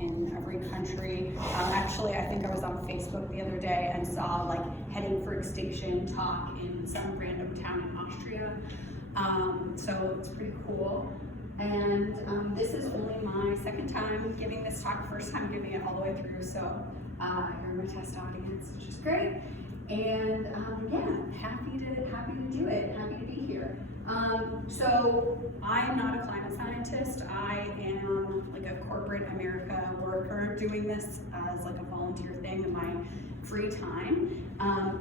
in every country. Actually, I think I was on Facebook the other day and saw like heading for extinction talk in some random town in Austria. So it's pretty cool. And this is only my second time giving this talk, first time giving it all the way through. So you're my test audience, which is great. And yeah, happy to do it, happy to be here. So I'm not a climate scientist. I am like a corporate America worker doing this as like a volunteer thing in my free time.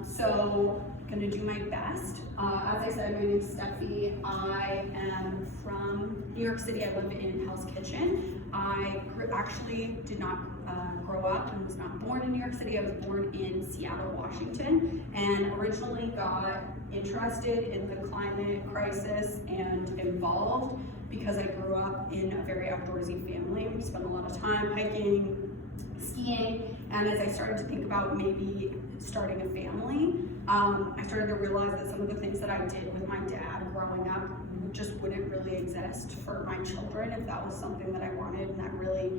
So gonna do my best. As I said, my name is Steffi. I am from New York City. I live in Hell's Kitchen. I actually did not grow up and was not born in New York City. I was born in Seattle, Washington, and originally got interested in the climate crisis and involved because I grew up in a very outdoorsy family. We spent a lot of time hiking, skiing, and as I started to think about maybe starting a family, I started to realize that some of the things that I did with my dad growing up just wouldn't really exist for my children if that was something that I wanted, and that really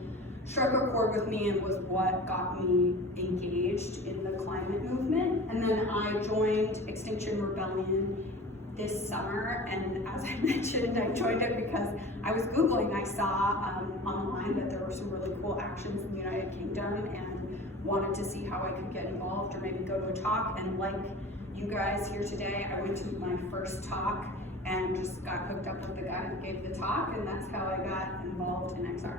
struck a chord with me and was what got me engaged in the climate movement. And then I joined Extinction Rebellion this summer, and as I mentioned, I joined it because I was Googling. I saw online that there were some really cool actions in the United Kingdom and wanted to see how I could get involved or maybe go to a talk. And like you guys here today, I went to my first talk and just got hooked up with the guy who gave the talk, and that's how I got involved in XR.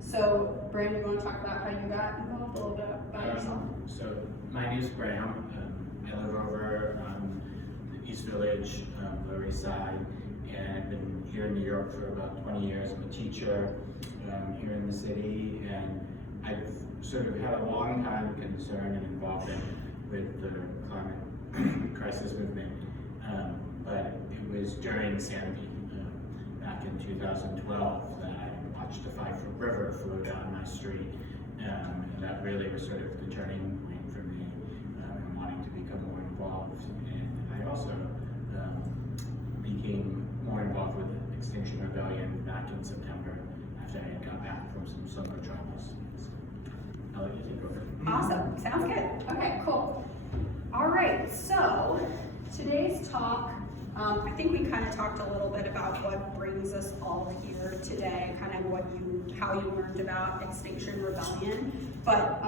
So Brandon, you want to talk about how you got involved a little bit about yourself? So my name is Graham. I live over the East Village, Lower East Side, and I've been here in New York for about 20 years. I'm a teacher here in the city, and I've sort of had a long time concern and involvement with the climate crisis movement. But it was during Sandy, back in 2012, that I watched a 5-foot river flow down my street, and that really was sort of the turning point for me in wanting to become more involved. And I also became more involved with Extinction Rebellion back in September after I had got back from some summer travels. So I'll let you take over. Awesome, sounds good. Okay, cool. All right, so today's talk, I think we kind of talked a little bit about what brings us all here today, kind of how you learned about Extinction Rebellion. But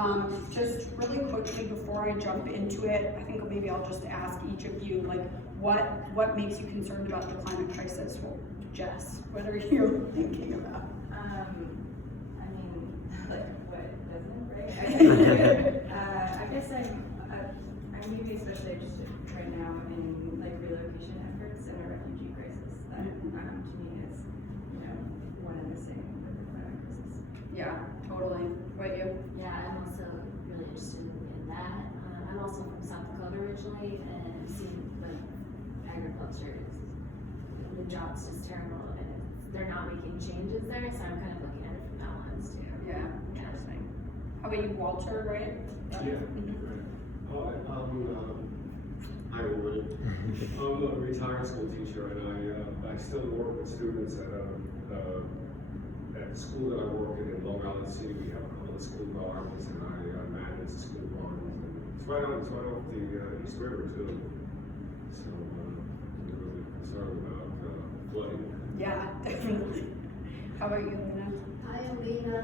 just really quickly before I jump into it, I think maybe I'll just ask each of you, like, what makes you concerned about the climate crisis? Well, Jess, what are you thinking about? I mean, like, what doesn't, right? I guess I'm maybe especially interested right now in like relocation efforts and a refugee crisis that to me is, one and the same with the climate crisis. Yeah, totally. What about you? Yeah, I'm also really interested in that. I'm also from South Dakota originally, and I've seen like agriculture, the job's just terrible, and they're not making changes there, so I'm kind of looking at it from that lens too. Yeah, interesting. How about you, Walter, right? Yeah. I'm a retired school teacher, and I still work with students at the school that I work in Long Island City. We have a couple of school gardens, and I manage the school gardens. And it's right off the East River too. So we're really concerned about flooding. Yeah, definitely. How about you, Lena? Hi, I'm Lena.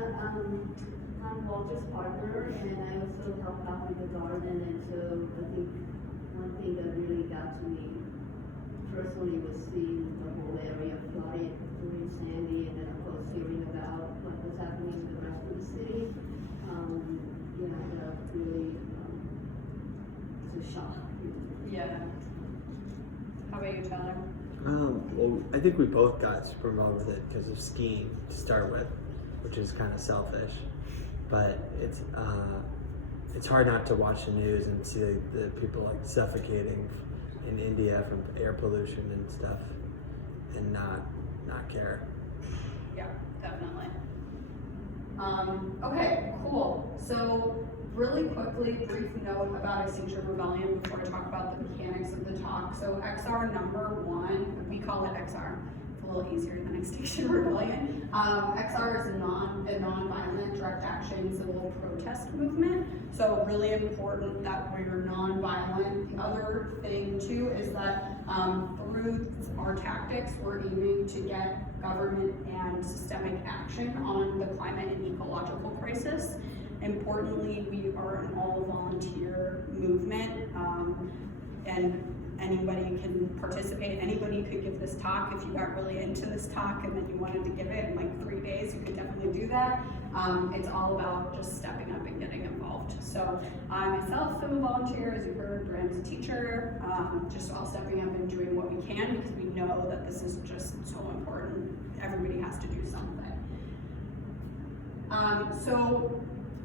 I'm Walter's partner, and I also help out with the garden. And so I think one thing that really got to me personally was seeing the whole area flooded during Sandy, and then of course hearing about what was happening in the rest of the city. That really it's a shock. Yeah. How about you, Tyler? Well, I think we both got super involved with it because of skiing to start with, which is kind of selfish. But it's hard not to watch the news and see the people like suffocating in India from air pollution and stuff, and not care. Yeah, definitely. Okay, cool. So really quickly, brief note about Extinction Rebellion before I talk about the mechanics of the talk. So XR number 1, we call it XR. It's a little easier than Extinction Rebellion. XR is a non-violent direct action civil protest movement. So really important that we're nonviolent. The other thing too is that through our tactics, we're aiming to get government and systemic action on the climate and ecological crisis. Importantly, we are an all-volunteer movement, and anybody can participate. Anybody could give this talk. If you got really into this talk and then you wanted to give it in like 3 days, you could definitely do that. It's all about just stepping up and getting involved. So I myself am a volunteer, as you heard. Brand's a teacher, just all stepping up and doing what we can because we know that this is just so important. Everybody has to do something. So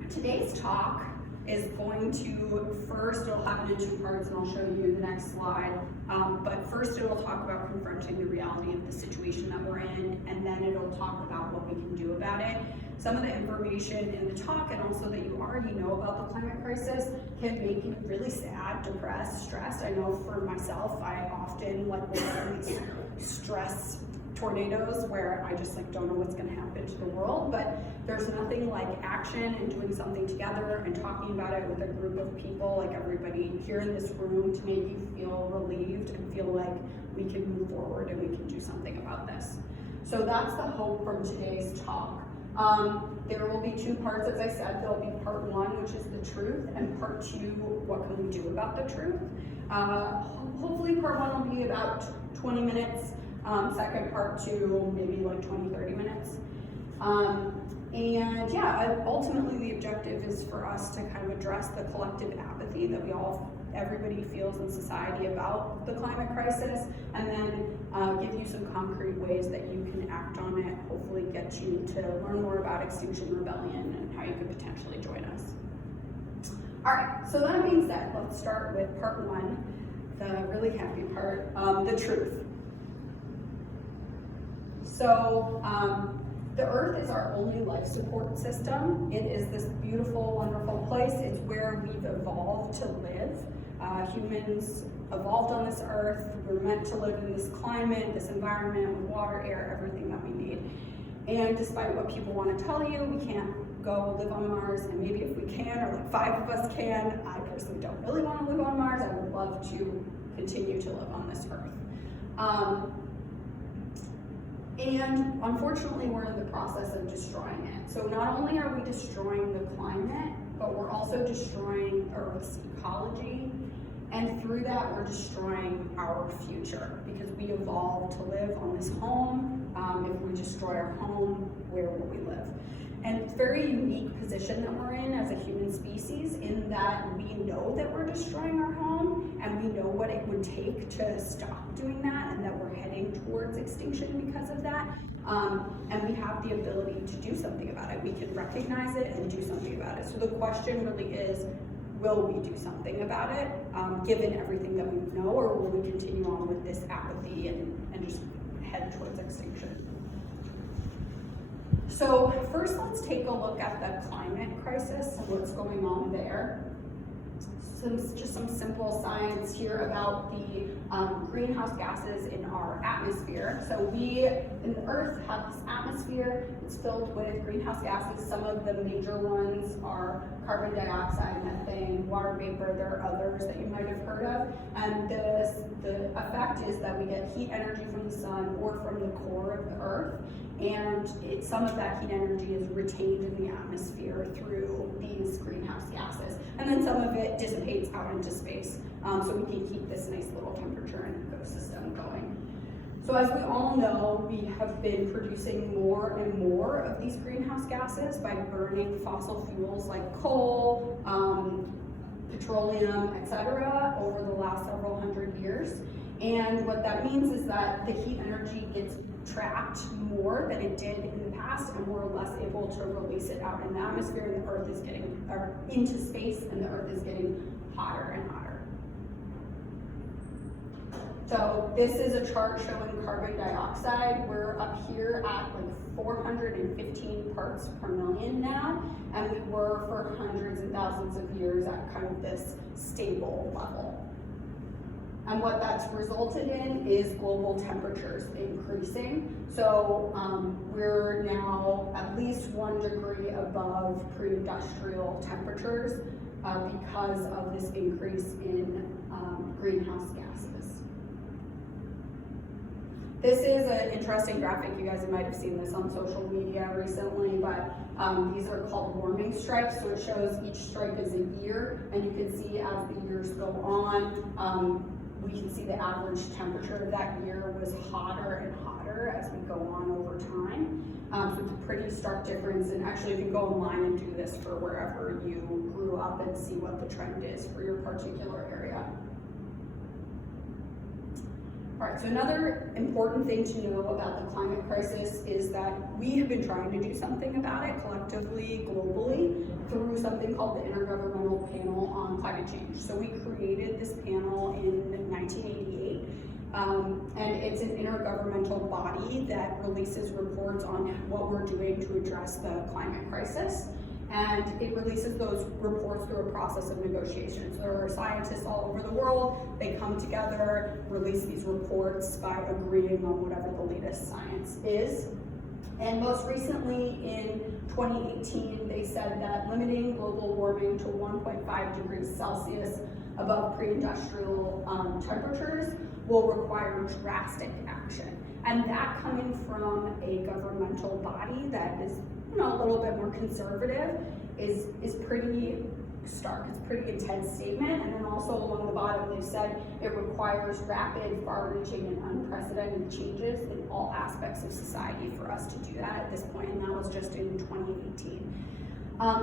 today's talk is going to, first it'll happen in 2 parts and I'll show you the next slide. But first it will talk about confronting the reality of the situation that we're in, and then it'll talk about what we can do about it. Some of the information in the talk and also that you already know about the climate crisis can make you really sad, depressed, stressed. I know for myself, I often like these stress tornadoes where I just like don't know what's going to happen to the world, but there's nothing like action and doing something together and talking about it with a group of people, like everybody here in this room, to make you feel relieved and feel like we can move forward and we can do something about this. So that's the hope from today's talk. There will be 2 parts, as I said. There'll be part 1, which is the truth, and part 2, what can we do about the truth. Hopefully part 1 will be about 20 minutes. Second part 2, maybe like 20-30 minutes. And yeah, ultimately the objective is for us to kind of address the collective apathy that everybody feels in society about the climate crisis, and then give you some concrete ways that you can act on it, hopefully get you to learn more about Extinction Rebellion and how you could potentially join us. All right, so that being said, let's start with part 1, the really happy part, the truth. So the Earth is our only life support system. It is this beautiful, wonderful place. It's where we've evolved to live. Humans evolved on this Earth. We're meant to live in this climate, this environment, with water, air, everything that we need. And despite what people want to tell you, we can't go live on Mars, and maybe if we can, or like 5 of us can. I personally don't really want to live on Mars. I would love to continue to live on this Earth. And unfortunately, we're in the process of destroying it. So not only are we destroying the climate, but we're also destroying Earth's ecology. And through that, we're destroying our future because we evolved to live on this home. If we destroy our home, where will we live? And it's a very unique position that we're in as a human species, in that we know that we're destroying our home and we know what it would take to stop doing that, and that we're heading towards extinction because of that. And we have the ability to do something about it. We can recognize it and do something about it. So the question really is, will we do something about it, given everything that we know, or will we continue on with this apathy and just head towards extinction? So first, let's take a look at the climate crisis and what's going on there. Just some simple science here about the greenhouse gases in our atmosphere. So we, in the Earth, have this atmosphere. It's filled with greenhouse gases. Some of the major ones are carbon dioxide, methane, water vapor. There are others that you might have heard of. And the effect is that we get heat energy from the sun or from the core of the Earth. And some of that heat energy is retained in the atmosphere through these greenhouse gases. And then some of it dissipates out into space, so we can keep this nice little temperature and ecosystem going. So as we all know, we have been producing more and more of these greenhouse gases by burning fossil fuels like coal, petroleum, etc. over the last several hundred years. And what that means is that the heat energy gets trapped more than it did in the past, and we're less able to release it out in the atmosphere, and the Earth is getting, or into space, and the Earth is getting hotter and hotter. So this is a chart showing carbon dioxide. We're up here at like 415 parts per million now, and we were for hundreds and thousands of years at kind of this stable level. And what that's resulted in is global temperatures increasing. So we're now at least 1 degree above pre-industrial temperatures because of this increase in greenhouse gases. This is an interesting graphic. You guys might have seen this on social media recently, but these are called warming strikes. So it shows each strike is a year, and you can see as the years go on, we can see the average temperature of that year was hotter and hotter as we go on over time. So it's a pretty stark difference, and actually you can go online and do this for wherever you grew up and see what the trend is for your particular area. All right, so another important thing to know about the climate crisis is that we have been trying to do something about it collectively, globally, through something called the Intergovernmental Panel on Climate Change. So we created this panel in 1988, and it's an intergovernmental body that releases reports on what we're doing to address the climate crisis. And it releases those reports through a process of negotiation. So there are scientists all over the world, they come together, release these reports by agreeing on whatever the latest science is. And most recently in 2018, they said that limiting global warming to 1.5 degrees Celsius above pre-industrial temperatures will require drastic action. And that coming from a governmental body that is a little bit more conservative is pretty stark. It's a pretty intense statement. And then also along the bottom, they've said it requires rapid, far-reaching, and unprecedented changes in all aspects of society for us to do that at this point, and that was just in 2018.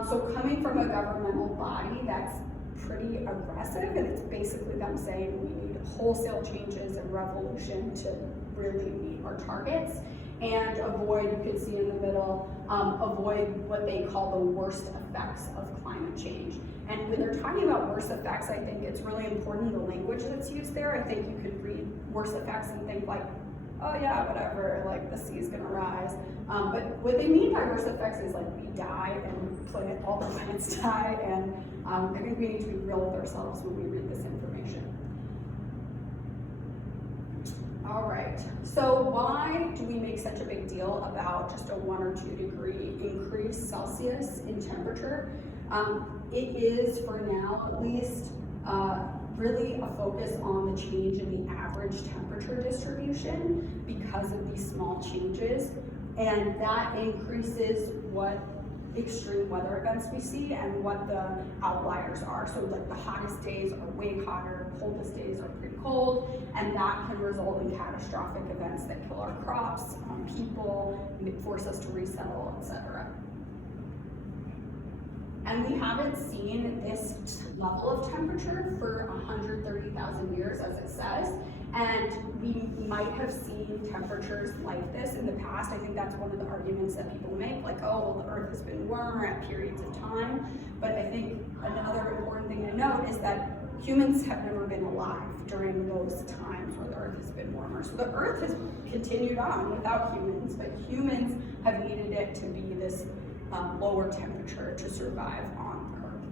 So coming from a governmental body that's pretty aggressive, and it's basically them saying we need wholesale changes and revolution to really meet our targets and avoid, you can see in the middle, avoid what they call the worst effects of climate change. And when they're talking about worst effects, I think it's really important the language that's used there. I think you could read worst effects and think like, oh yeah, whatever, like the sea's gonna rise. But what they mean by worst effects is like we die and all the plants die, and I think we need to be real with ourselves when we read this information. All right, so why do we make such a big deal about just a 1 or 2 degree increase Celsius in temperature? It is, for now at least, really a focus on the change in the average temperature distribution because of these small changes, and that increases what extreme weather events we see and what the outliers are. So like the hottest days are way hotter, coldest days are pretty cold, and that can result in catastrophic events that kill our crops, people, force us to resettle, etc. And we haven't seen this level of temperature for 130,000 years, as it says. And we might have seen temperatures like this in the past. I think that's one of the arguments that people make, like, oh, well, the Earth has been warmer at periods of time. But I think another important thing to note is that humans have never been alive during those times where the Earth has been warmer. So the Earth has continued on without humans, but humans have needed it to be this lower temperature to survive on Earth.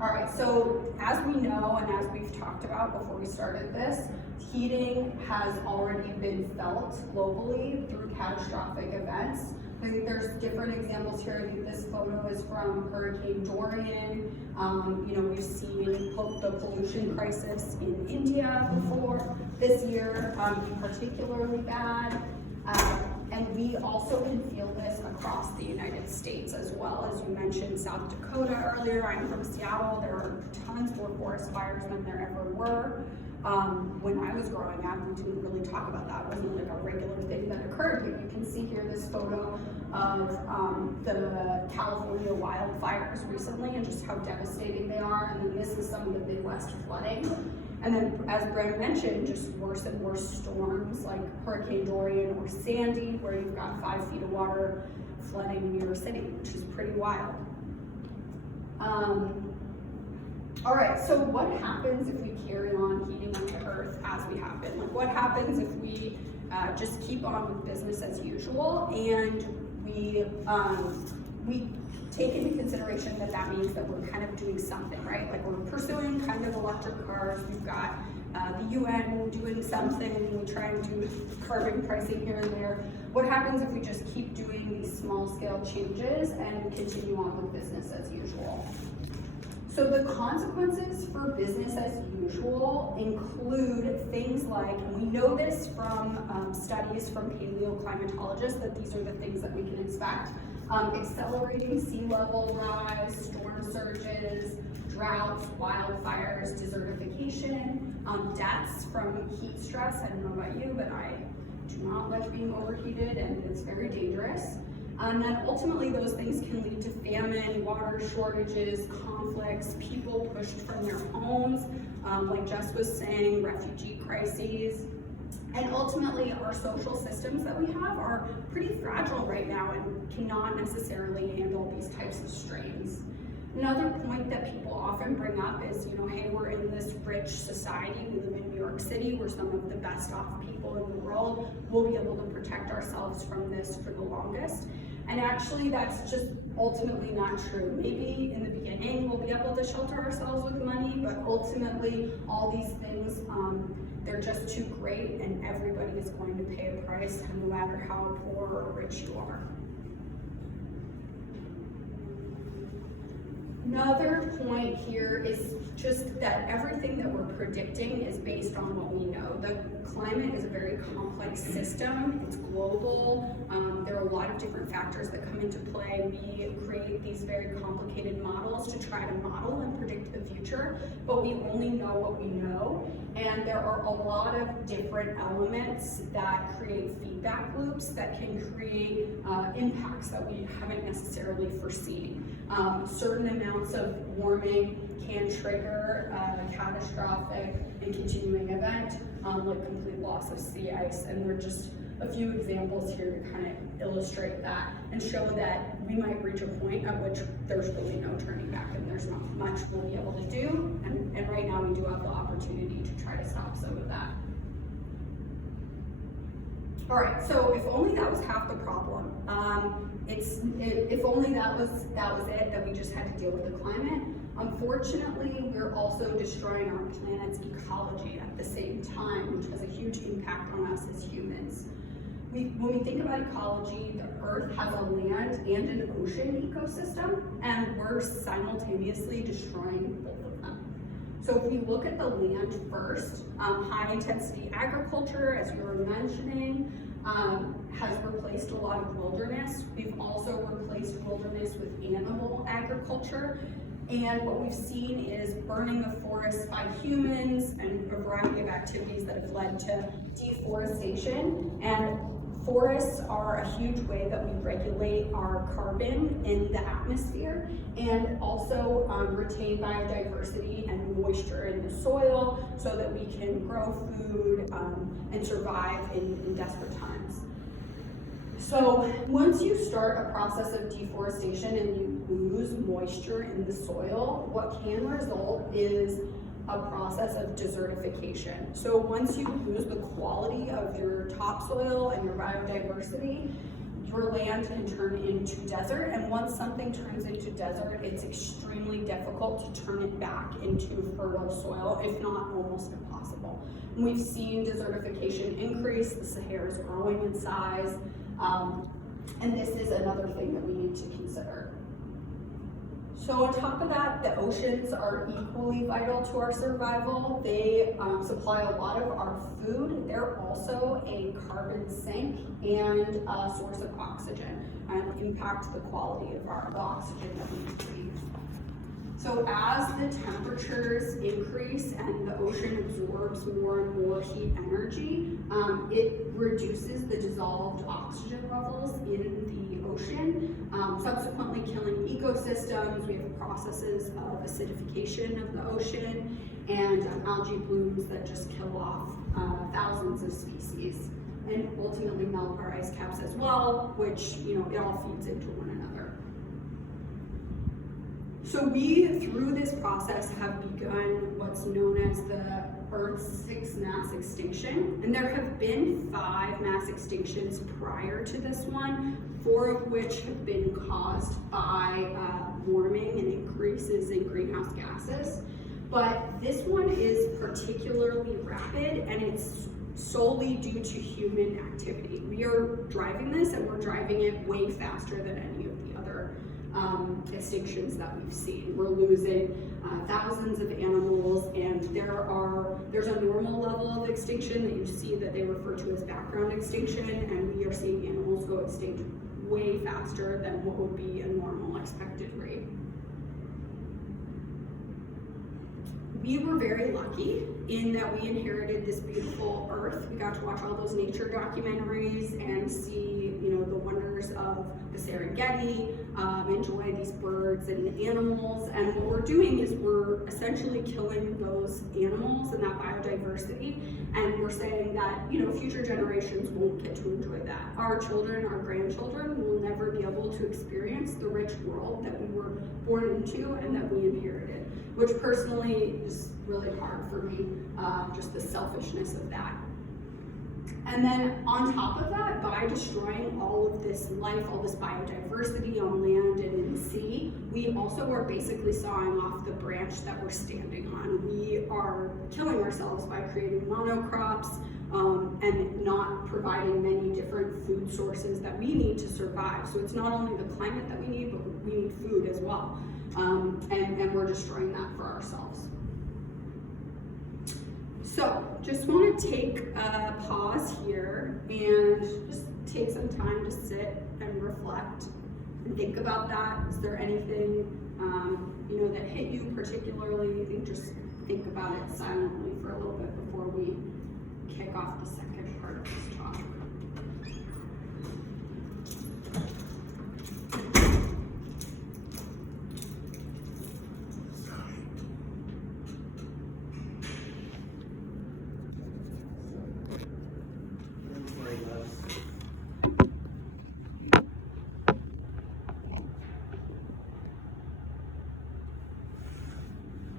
All right, so as we know and as we've talked about before we started this, heating has already been felt globally through catastrophic events. I think there's different examples here. I think this photo is from Hurricane Dorian. We've seen the pollution crisis in India before. This year, particularly bad. And we also can feel this across the United States as well. As you mentioned, South Dakota earlier. I'm from Seattle. There are tons more forest fires than there ever were. When I was growing up, we didn't really talk about that. It wasn't like a regular thing that occurred. But you can see here this photo of the California wildfires recently and just how devastating they are. And then this is some of the Midwest flooding. And then, as Brent mentioned, just worse and worse storms like Hurricane Dorian or Sandy, where you've got 5 feet of water flooding New York City, which is pretty wild. All right, so what happens if we carry on heating up the Earth as we have been? Like, what happens if we just keep on with business as usual and we we take into consideration that that means that we're kind of doing something, right? Like we're pursuing kind of electric cars. We've got the UN doing something. We try and do carbon pricing here and there. What happens if we just keep doing these small scale changes and continue on with business as usual? So the consequences for business as usual include things like, and we know this from studies from paleoclimatologists, that these are the things that we can expect. Accelerating sea level rise, storm surges, droughts, wildfires, desertification, deaths from heat stress. I don't know about you, but I do not like being overheated, and it's very dangerous. And then ultimately those things can lead to famine, water shortages, conflicts, people pushed from their homes, like Jess was saying, refugee crises. And ultimately our social systems that we have are pretty fragile right now and cannot necessarily handle these types of strains. Another point that people often bring up is, hey, we're in this rich society. We live in New York City. We're some of the best off people in the world. We'll be able to protect ourselves from this for the longest. And actually, that's just ultimately not true. Maybe in the beginning, we'll be able to shelter ourselves with money, but ultimately, all these things, they're just too great, and everybody is going to pay a price, no matter how poor or rich you are. Another point here is just that everything that we're predicting is based on what we know. The climate is a very complex system. It's global. There are a lot of different factors that come into play. We create these very complicated models to try to model and predict the future, but we only know what we know. And there are a lot of different elements that create feedback loops that can create impacts that we haven't necessarily foreseen. Certain amounts of warming can trigger a catastrophic and continuing event, like complete loss of sea ice. And there are just a few examples here to kind of illustrate that and show that we might reach a point at which there's really no turning back and there's not much we'll be able to do. And right now we do have the opportunity to try to stop some of that. All right, so if only that was half the problem. If only that was it, that we just had to deal with the climate. Unfortunately, we're also destroying our planet's ecology at the same time, which has a huge impact on us as humans. When we think about ecology, the Earth has a land and an ocean ecosystem, and we're simultaneously destroying both of them. So if we look at the land first, high intensity agriculture, as we were mentioning, has replaced a lot of wilderness. We've also replaced wilderness with animal agriculture. And what we've seen is burning of forests by humans and a variety of activities that have led to deforestation. And forests are a huge way that we regulate our carbon in the atmosphere and also retain biodiversity and moisture in the soil so that we can grow food and survive in desperate times. So once you start a process of deforestation and you lose moisture in the soil, what can result is a process of desertification. So once you lose the quality of your topsoil and your biodiversity, your land can turn into desert. And once something turns into desert, it's extremely difficult to turn it back into fertile soil, if not almost impossible. And we've seen desertification increase, the Sahara is growing in size, and this is another thing that we need to consider. So on top of that, the oceans are equally vital to our survival. They supply a lot of our food. They're also a carbon sink and a source of oxygen and impact the quality of the oxygen that we breathe. So as the temperatures increase and the ocean absorbs more and more heat energy, it reduces the dissolved oxygen levels in the ocean, subsequently killing ecosystems. We have processes of acidification of the ocean and algae blooms that just kill off thousands of species and ultimately melt our ice caps as well, which, it all feeds into one another. So we, through this process, have begun what's known as the Earth's 6th mass extinction, and there have been 5 mass extinctions prior to this one, 4 of which have been caused by warming and increases in greenhouse gases. But this one is particularly rapid, and it's solely due to human activity. We are driving this, and we're driving it way faster than any of the other extinctions that we've seen. We're losing thousands of animals, and there's a normal level of extinction that you see that they refer to as background extinction, and we are seeing animals go extinct way faster than what would be a normal expected rate. We were very lucky in that we inherited this beautiful earth. We got to watch all those nature documentaries and see, the wonders of the Serengeti, enjoy these birds and animals. And what we're doing is we're essentially killing those animals and that biodiversity. And we're saying that, future generations won't get to enjoy that. Our children, our grandchildren will never be able to experience the rich world that we were born into and that we inherited, which personally is really hard for me, just the selfishness of that. And then on top of that, by destroying all of this life, all this biodiversity on land and in the sea, we also are basically sawing off the branch that we're standing on. We are killing ourselves by creating monocrops and not providing many different food sources that we need to survive. So it's not only the climate that we need, but we need food as well. And we're destroying that for ourselves. So just want to take a pause here and just take some time to sit and reflect and think about that. Is there anything that hit you particularly? I think just think about it silently for a little bit before we kick off the second part of this talk.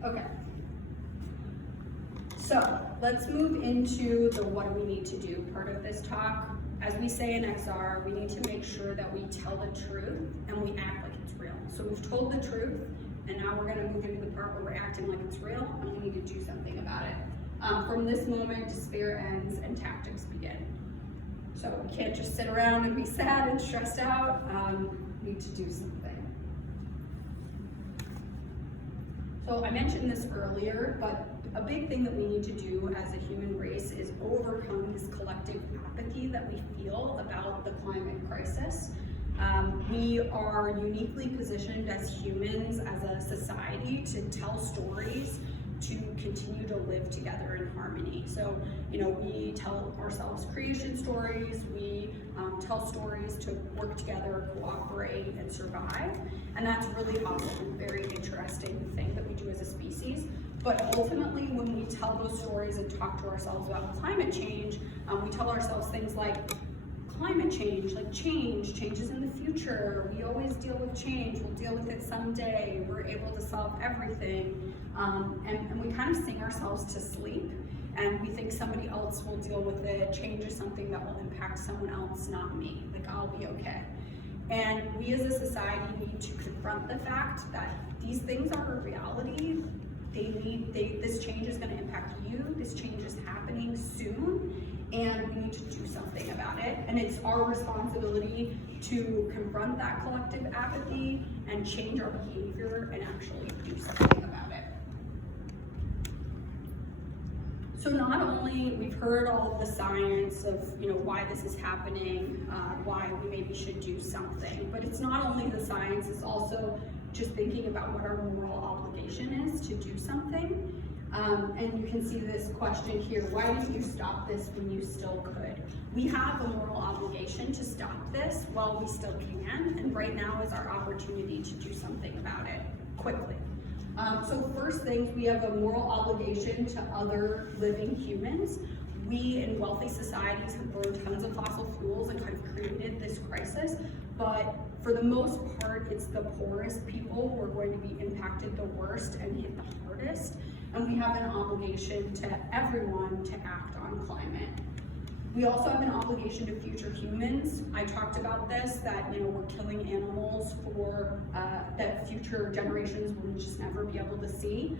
Okay, so let's move into the what do we need to do part of this talk. As we say in XR, we need to make sure that we tell the truth and we act like it's real. So we've told the truth, and now we're gonna move into the part where we're acting like it's real, and we need to do something about it. From this moment, despair ends and tactics begin. So we can't just sit around and be sad and stressed out. We need to do something. So I mentioned this earlier, but a big thing that we need to do as a human race is overcome this collective apathy that we feel about the climate crisis. We are uniquely positioned as humans, as a society, to tell stories, to continue to live together in harmony. So, we tell ourselves creation stories, we tell stories to work together, cooperate, and survive. And that's really awesome and very interesting thing that we do as a species. But ultimately, when we tell those stories and talk to ourselves about climate change, we tell ourselves things like climate change, like change is in the future. We always deal with change. We'll deal with it someday. We're able to solve everything. And we kind of sing ourselves to sleep, and we think somebody else will deal with it. Change is something that will impact someone else, not me. Like, I'll be okay. And we as a society need to confront the fact that these things are a reality. This change is going to impact you. This change is happening soon, and we need to do something about it. And it's our responsibility to confront that collective apathy and change our behavior and actually do something about it. So not only we've heard all of the science of why this is happening, why we maybe should do something, but it's not only the science, it's also just thinking about what our moral obligation is to do something. And you can see this question here, why didn't you stop this when you still could? We have a moral obligation to stop this while we still can, and right now is our opportunity to do something about it quickly. So first things, we have a moral obligation to other living humans. We in wealthy societies have burned tons of fossil fuels and kind of created this crisis, but for the most part, it's the poorest people who are going to be impacted the worst and hit the hardest. and we have an obligation to everyone to act on climate. We also have an obligation to future humans. I talked about this, that we're killing animals for that future generations will just never be able to see.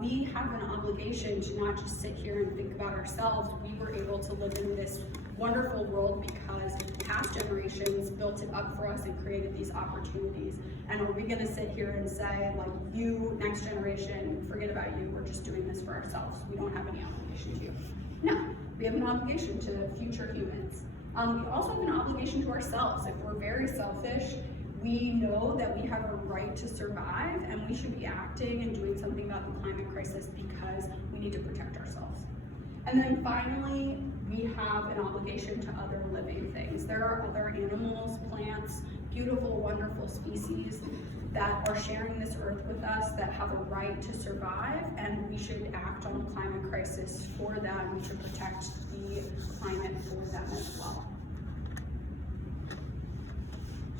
We have an obligation to not just sit here and think about ourselves. We were able to live in this wonderful world because past generations built it up for us and created these opportunities. And are we gonna sit here and say, like, you, next generation, forget about you, we're just doing this for ourselves. We don't have any obligation to you. No, we have an obligation to future humans. We also have an obligation to ourselves. If we're very selfish, we know that we have a right to survive, and we should be acting and doing something about the climate crisis because we need to protect ourselves. And then finally, we have an obligation to other living things. There are other animals, plants, beautiful, wonderful species that are sharing this earth with us, that have a right to survive, and we should act on the climate crisis for them. We should protect the climate for them as well.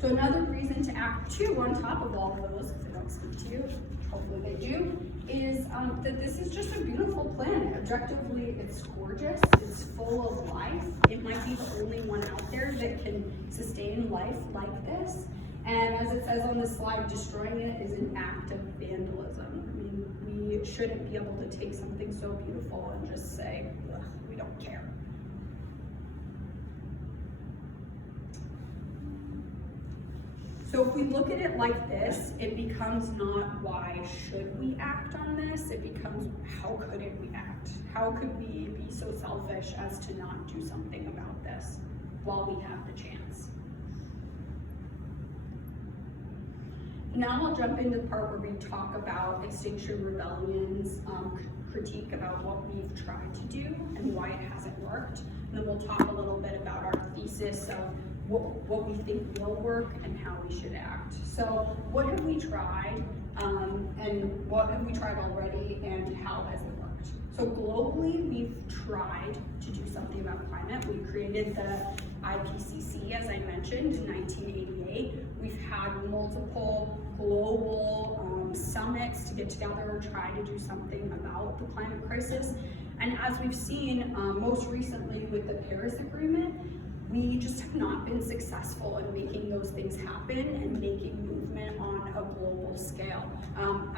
So another reason to act too, on top of all of those, if they don't speak to you, hopefully they do, is that this is just a beautiful planet. Objectively, it's gorgeous, it's full of life. It might be the only one out there that can sustain life like this. And as it says on this slide, destroying it is an act of vandalism. I mean, we shouldn't be able to take something so beautiful and just say, ugh, we don't care. So if we look at it like this, it becomes not why should we act on this, it becomes how couldn't we act? How could we be so selfish as to not do something about this while we have the chance? Now I'll jump into the part where we talk about Extinction Rebellion's critique about what we've tried to do and why it hasn't worked. And then we'll talk a little bit about our thesis of what we think will work and how we should act. So what have we tried, and what have we tried already, and how has it worked? So globally, we've tried to do something about climate. We created the IPCC, as I mentioned, in 1988. We've had multiple global summits to get together and try to do something about the climate crisis. And as we've seen, most recently with the Paris Agreement, we just have not been successful in making those things happen and making movement on a global scale.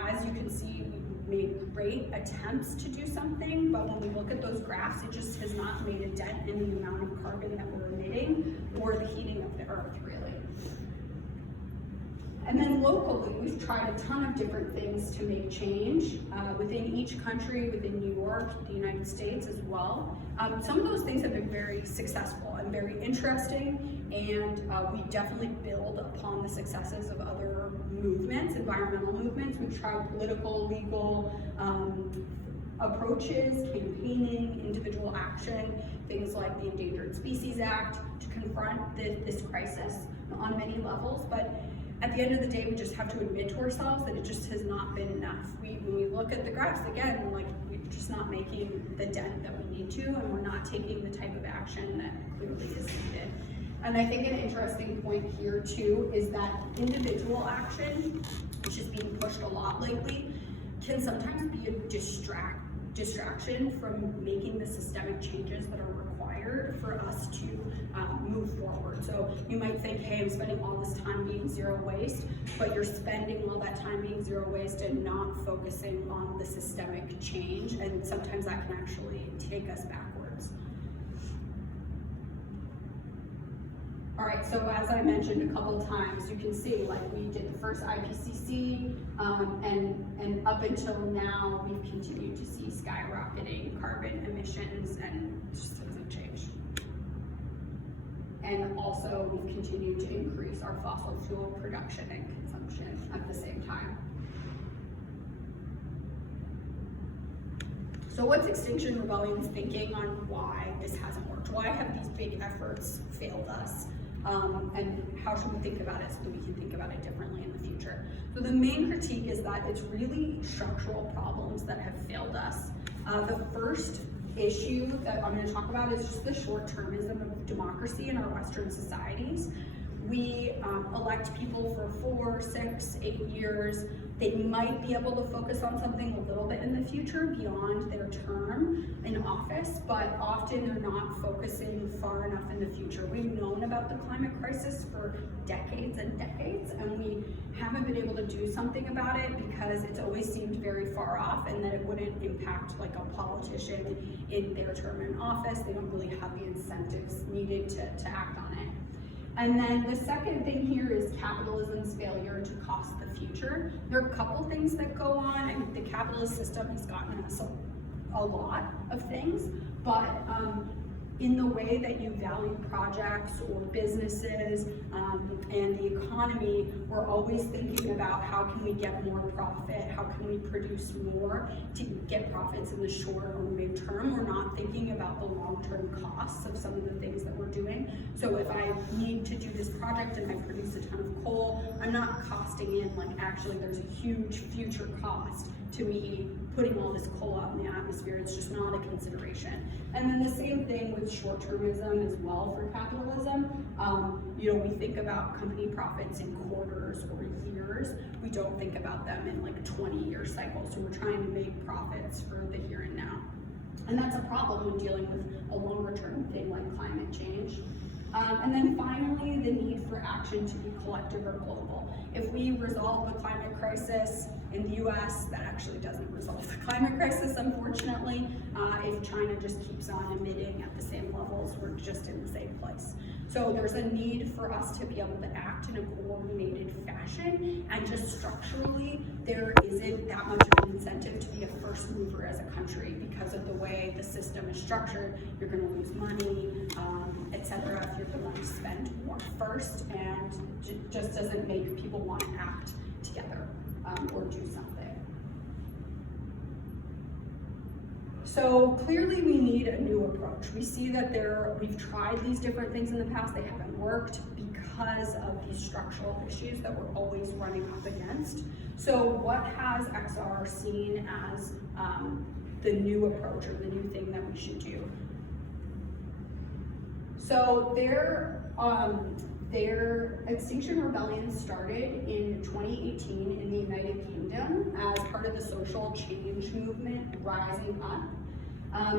As you can see, we've made great attempts to do something, but when we look at those graphs, it just has not made a dent in the amount of carbon that we're emitting or the heating of the earth, really. And then locally, we've tried a ton of different things to make change within each country, within New York, the United States as well. Some of those things have been very successful and very interesting, and we definitely build upon the successes of other movements, environmental movements. We've tried political, legal approaches, campaigning, individual action, things like the Endangered Species Act to confront this crisis on many levels. But at the end of the day, we just have to admit to ourselves that it just has not been enough. When we look at the graphs again, we're just not making the dent that we need to, and we're not taking the type of action that clearly is needed. And I think an interesting point here too is that individual action, which is being pushed a lot lately, can sometimes be a distraction from making the systemic changes that are required for us to move forward. So you might think, hey, I'm spending all this time being zero waste, but you're spending all that time being zero waste and not focusing on the systemic change, and sometimes that can actually take us backwards. All right, so as I mentioned a couple times, you can see, like, we did the first IPCC, and up until now, we've continued to see skyrocketing carbon emissions, and it just doesn't change. And also, we've continued to increase our fossil fuel production and consumption at the same time. So what's Extinction Rebellion's thinking on why this hasn't worked? Why have these big efforts failed us? And how should we think about it so that we can think about it differently in the future? So the main critique is that it's really structural problems that have failed us. The first issue that I'm going to talk about is just the short-termism of democracy in our Western societies. we elect people for 4, 6, 8 years. They might be able to focus on something a little bit in the future beyond their term in office, but often they're not focusing far enough in the future. We've known about the climate crisis for decades and decades, and we haven't been able to do something about it because it's always seemed very far off and that it wouldn't impact like a politician in their term in office. They don't really have the incentives needed to act on it. And then the second thing here is capitalism's failure to cost the future. There are a couple things that go on. I mean, the capitalist system has gotten us a lot of things, but in the way that you value projects or businesses and the economy, we're always thinking about how can we get more profit, how can we produce more to get profits in the short or midterm. We're not thinking about the long-term costs of some of the things that we're doing. So if I need to do this project and I produce a ton of coal, I'm not costing in like actually there's a huge future cost to me putting all this coal out in the atmosphere. It's just not a consideration. And then the same thing with short-termism as well for capitalism. You know, we think about company profits in quarters or years. We don't think about them in like 20-year cycles. So we're trying to make profits for the here and now. And that's a problem when dealing with a longer-term thing like climate change. And then finally, the need for action to be collective or global. If we resolve the climate crisis in the US, that actually doesn't resolve the climate crisis, unfortunately. If China just keeps on emitting at the same levels, we're just in the same place. So there's a need for us to be able to act in a coordinated fashion, and just structurally, there isn't that much of an incentive to be a first mover as a country because of the way the system is structured. You're gonna lose money, etc. if you're the one to spend more first, and just doesn't make people want to act together or do something. So clearly we need a new approach. We see that we've tried these different things in the past, they haven't worked because of these structural issues that we're always running up against. So what has XR seen as the new approach or the new thing that we should do? So their Extinction Rebellion started in 2018 in the United Kingdom as part of the social change movement Rising Up.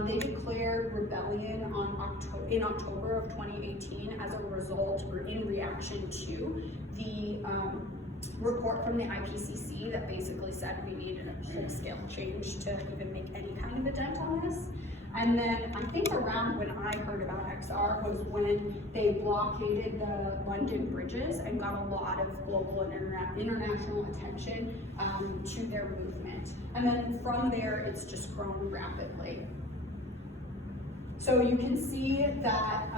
They declared rebellion in October of 2018 as a result or in reaction to the report from the IPCC that basically said we needed a whole-scale change to even make any kind of a dent on this. And then I think around when I heard about XR was when they blockaded the London bridges and got a lot of global and international attention to their movement. And then from there, it's just grown rapidly. So you can see that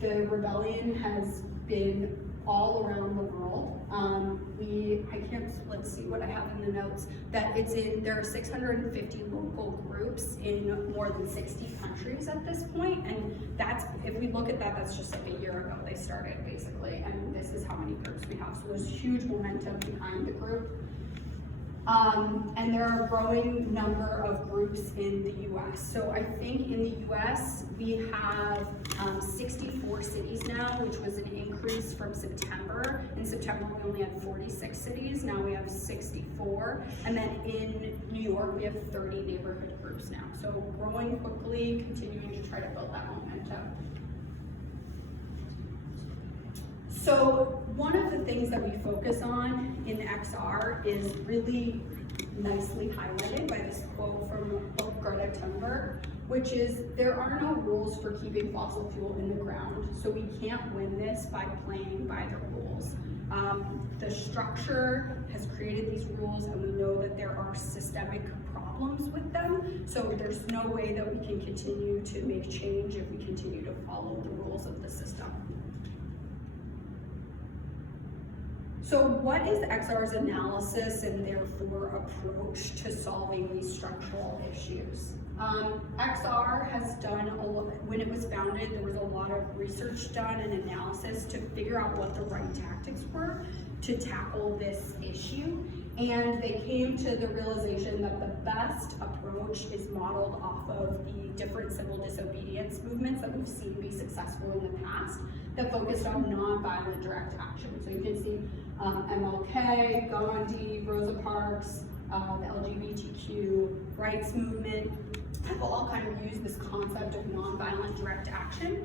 the rebellion has been all around the world. Let's see what I have in the notes, that there are 650 local groups in more than 60 countries at this point, and if we look at that, that's just like a year ago they started basically, and this is how many groups we have. So there's huge momentum behind the group. And there are a growing number of groups in the US. So I think in the US, we have 64 cities now, which was an increase from September. In September, we only had 46 cities. Now we have 64. And then in New York, we have 30 neighborhood groups now. So growing quickly, continuing to try to build that momentum. So one of the things that we focus on in XR is really nicely highlighted by this quote from Greta Thunberg, which is, there are no rules for keeping fossil fuel in the ground, so we can't win this by playing by the rules. The structure has created these rules, and we know that there are systemic problems with them, so there's no way that we can continue to make change if we continue to follow the rules of the system. So what is XR's analysis and therefore approach to solving these structural issues? XR has done when it was founded, there was a lot of research done and analysis to figure out what the right tactics were to tackle this issue. And they came to the realization that the best approach is modeled off of the different civil disobedience movements that we've seen be successful in the past that focused on nonviolent direct action. So you can see MLK, Gandhi, Rosa Parks, the LGBTQ rights movement have all kind of used this concept of nonviolent direct action.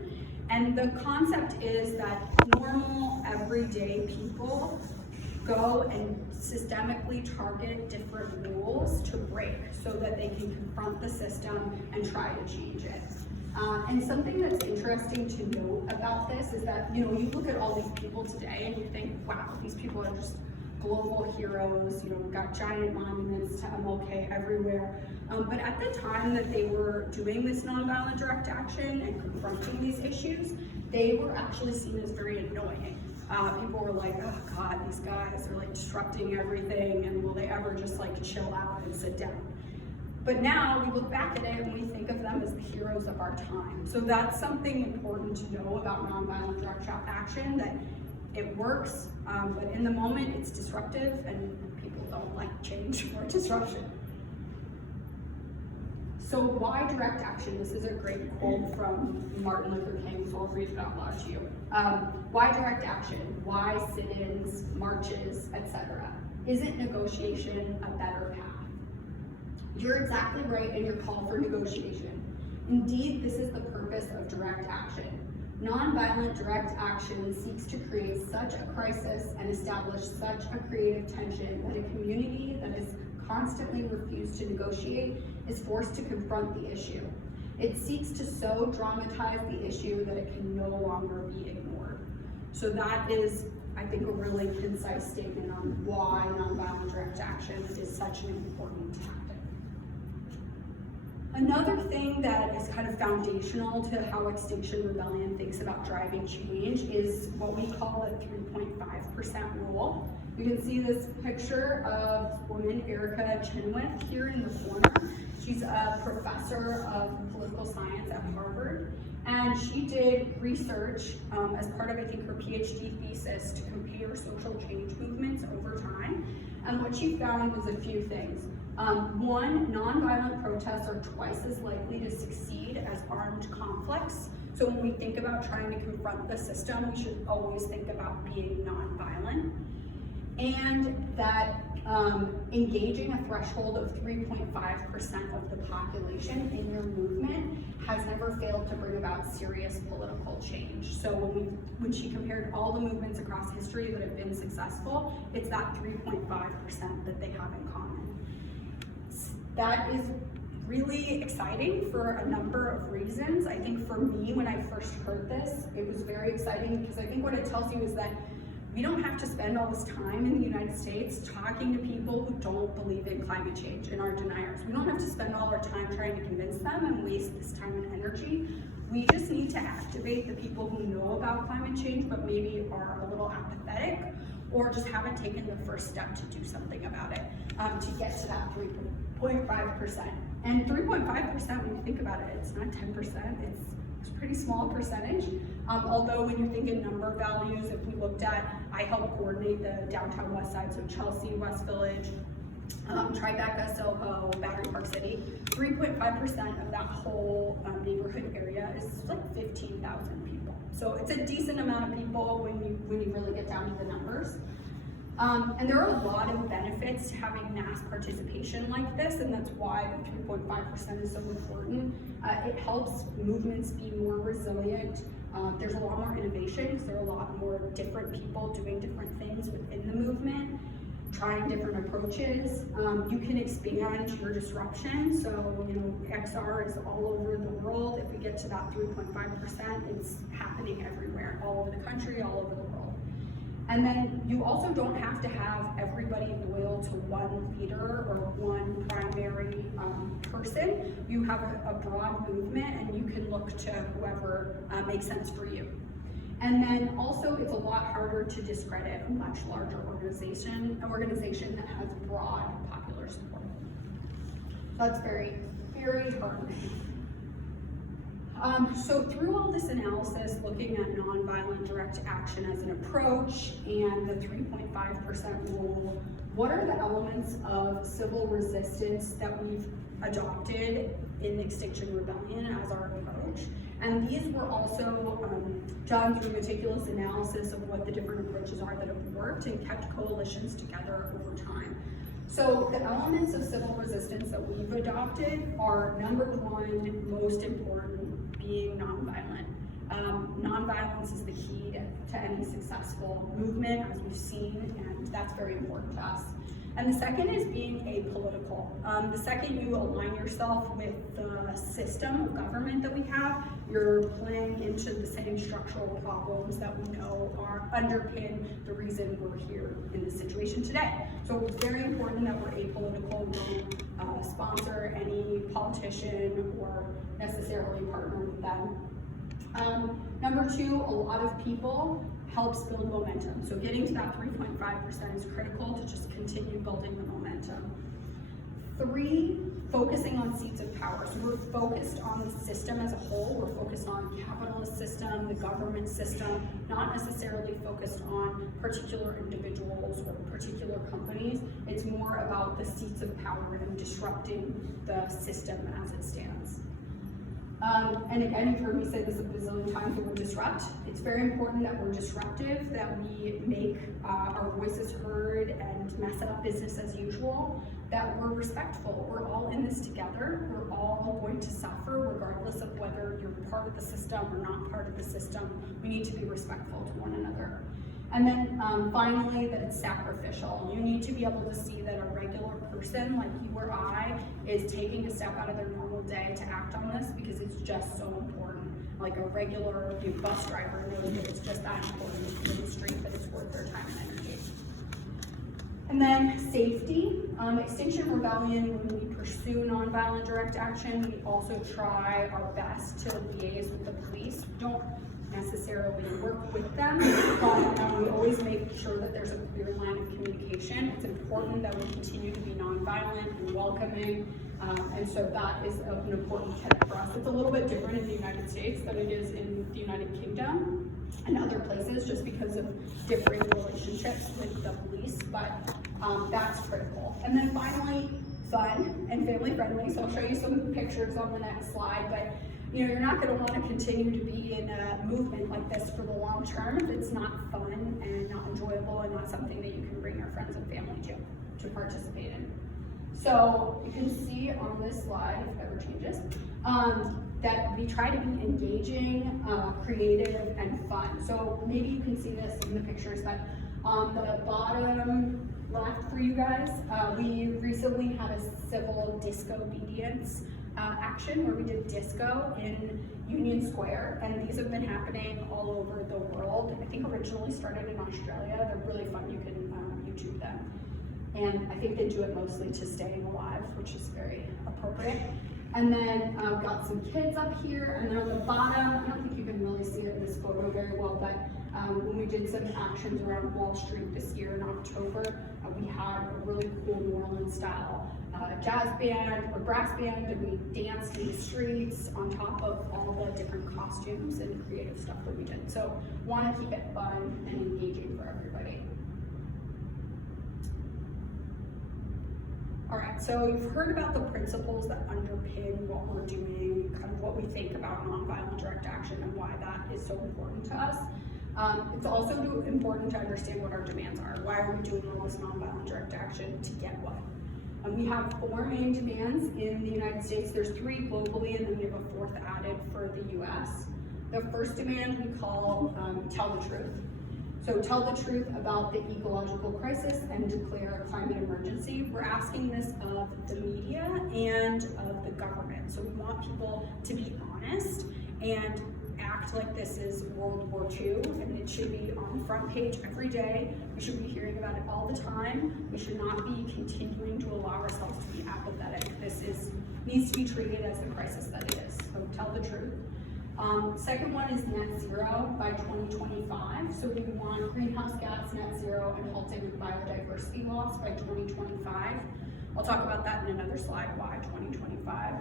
And the concept is that normal, everyday people go and systemically target different rules to break so that they can confront the system and try to change it. And something that's interesting to note about this is that, you look at all these people today and you think, wow, these people are just global heroes, we've got giant monuments to MLK everywhere. But at the time that they were doing this nonviolent direct action and confronting these issues, they were actually seen as very annoying. People were like, oh God, these guys are like disrupting everything, and will they ever just like chill out and sit down? But now we look back at it and we think of them as the heroes of our time. So that's something important to know about nonviolent direct action, that it works, but in the moment it's disruptive and people don't like change or disruption. So why direct action? This is a great quote from Martin Luther King, so I'll read it out loud to you. Why direct action? Why sit-ins, marches, etc.? Isn't negotiation a better path? You're exactly right in your call for negotiation. Indeed, this is the purpose of direct action. Nonviolent direct action seeks to create such a crisis and establish such a creative tension that a community that is constantly refused to negotiate is forced to confront the issue. It seeks to so dramatize the issue that it can no longer be ignored. So that is, I think, a really concise statement on why nonviolent direct action is such an important tactic. Another thing that is kind of foundational to how Extinction Rebellion thinks about driving change is what we call the 3.5% rule. You can see this picture of woman Erica Chenoweth here in the corner. She's a professor of political science at Harvard, and she did research as part of, I think, her PhD thesis to compare social change movements over time. And what she found was a few things. One, nonviolent protests are twice as likely to succeed as armed conflicts. So when we think about trying to confront the system, we should always think about being nonviolent. And that engaging a threshold of 3.5% of the population in your movement has never failed to bring about serious political change. So when she compared all the movements across history that have been successful, it's that 3.5% that they have in common. That is really exciting for a number of reasons. I think for me, when I first heard this, it was very exciting because I think what it tells you is that we don't have to spend all this time in the United States talking to people who don't believe in climate change and are deniers. We don't have to spend all our time trying to convince them and waste this time and energy. We just need to activate the people who know about climate change but maybe are a little apathetic or just haven't taken the first step to do something about it to get to that 3.5%. And 3.5%, when you think about it, it's not 10%, it's a pretty small percentage. Although when you think in number values, if we looked at, I helped coordinate the downtown west side, so Chelsea, West Village, Tribeca, Soho, Battery Park City, 3.5% of that whole neighborhood area is like 15,000 people. So it's a decent amount of people when you really get down to the numbers. And there are a lot of benefits to having mass participation like this, and that's why the 3.5% is so important. It helps movements be more resilient. There's a lot more innovation because there are a lot more different people doing different things within the movement, trying different approaches. You can expand your disruption. So, XR is all over the world. If we get to that 3.5%, it's happening everywhere, all over the country, all over the world. And then you also don't have to have everybody loyal to one leader or one primary person. You have a broad movement and you can look to whoever makes sense for you. And then also it's a lot harder to discredit a much larger organization that has broad popular support. So that's very, very hard. So through all this analysis, looking at nonviolent direct action as an approach and the 3.5% rule, what are the elements of civil resistance that we've adopted in Extinction Rebellion as our approach? And these were also done through meticulous analysis of what the different approaches are that have worked and kept coalitions together over time. So the elements of civil resistance that we've adopted are, number one, most important, being nonviolent. Nonviolence is the key to any successful movement, as we've seen, and that's very important to us. And the second is being apolitical. The second you align yourself with the system of government that we have, you're playing into the same structural problems that we know are underpin the reason we're here in this situation today. So it's very important that we're apolitical. We don't sponsor any politician or necessarily partner with them. Number two, a lot of people helps build momentum. So getting to that 3.5% is critical to just continue building the momentum. Three, focusing on seats of power. So we're focused on the system as a whole. We're focused on capitalist system, the government system, not necessarily focused on particular individuals or particular companies. It's more about the seats of power and disrupting the system as it stands. And again, you've heard me say this a bazillion times, the word disrupt. It's very important that we're disruptive, that we make our voices heard and mess up business as usual, that we're respectful. We're all in this together. We're all going to suffer regardless of whether you're part of the system or not part of the system. We need to be respectful to one another. And then finally, that it's sacrificial. You need to be able to see that a regular person like you or I is taking a step out of their normal day to act on this because it's just so important. Like a regular bus driver knows that it's just that important to demonstrate that it's worth their time and energy. And then safety. Extinction Rebellion, when we pursue nonviolent direct action, we also try our best to liaise with the police. We don't necessarily work with them, but we always make sure that there's a clear line of communication. It's important that we continue to be nonviolent and welcoming, and so that is an important tenet for us. It's a little bit different in the United States than it is in the United Kingdom and other places, just because of differing relationships with the police, but that's critical. And then finally, fun and family friendly. So I'll show you some pictures on the next slide, but you're not going to want to continue to be in a movement like this for the long term if it's not fun and not enjoyable and not something that you can bring your friends and family to participate in. So you can see on this slide, if it ever changes, that we try to be engaging, creative, and fun. So maybe you can see this in the pictures, but on the bottom left for you guys, we recently had a civil disobedience action where we did disco in Union Square, and these have been happening all over the world. I think originally started in Australia. They're really fun. You can YouTube them. And I think they do it mostly to staying alive, which is very appropriate. And then I've got some kids up here, and then on the bottom, I don't think you can really see it in this photo very well, but when we did some actions around Wall Street this year in October, we had a really cool New Orleans style jazz band or brass band, and we danced in the streets on top of all the different costumes and creative stuff that we did. So want to keep it fun and engaging for everybody. All right, so you've heard about the principles that underpin what we're doing, kind of what we think about nonviolent direct action and why that is so important to us. It's also important to understand what our demands are. Why are we doing all this nonviolent direct action to get what? And we have 4 main demands in the United States. There's 3 globally, and then we have a 4th added for the US. The first demand we call tell the truth. So tell the truth about the ecological crisis and declare a climate emergency. We're asking this of the media and of the government. So we want people to be honest and act like this is World War II, and it should be on the front page every day. We should be hearing about it all the time. We should not be continuing to allow ourselves to be apathetic. This needs to be treated as the crisis that it is. So tell the truth. Second one is net zero by 2025. So we want greenhouse gas net zero and halting biodiversity loss by 2025. I'll talk about that in another slide, why 2025.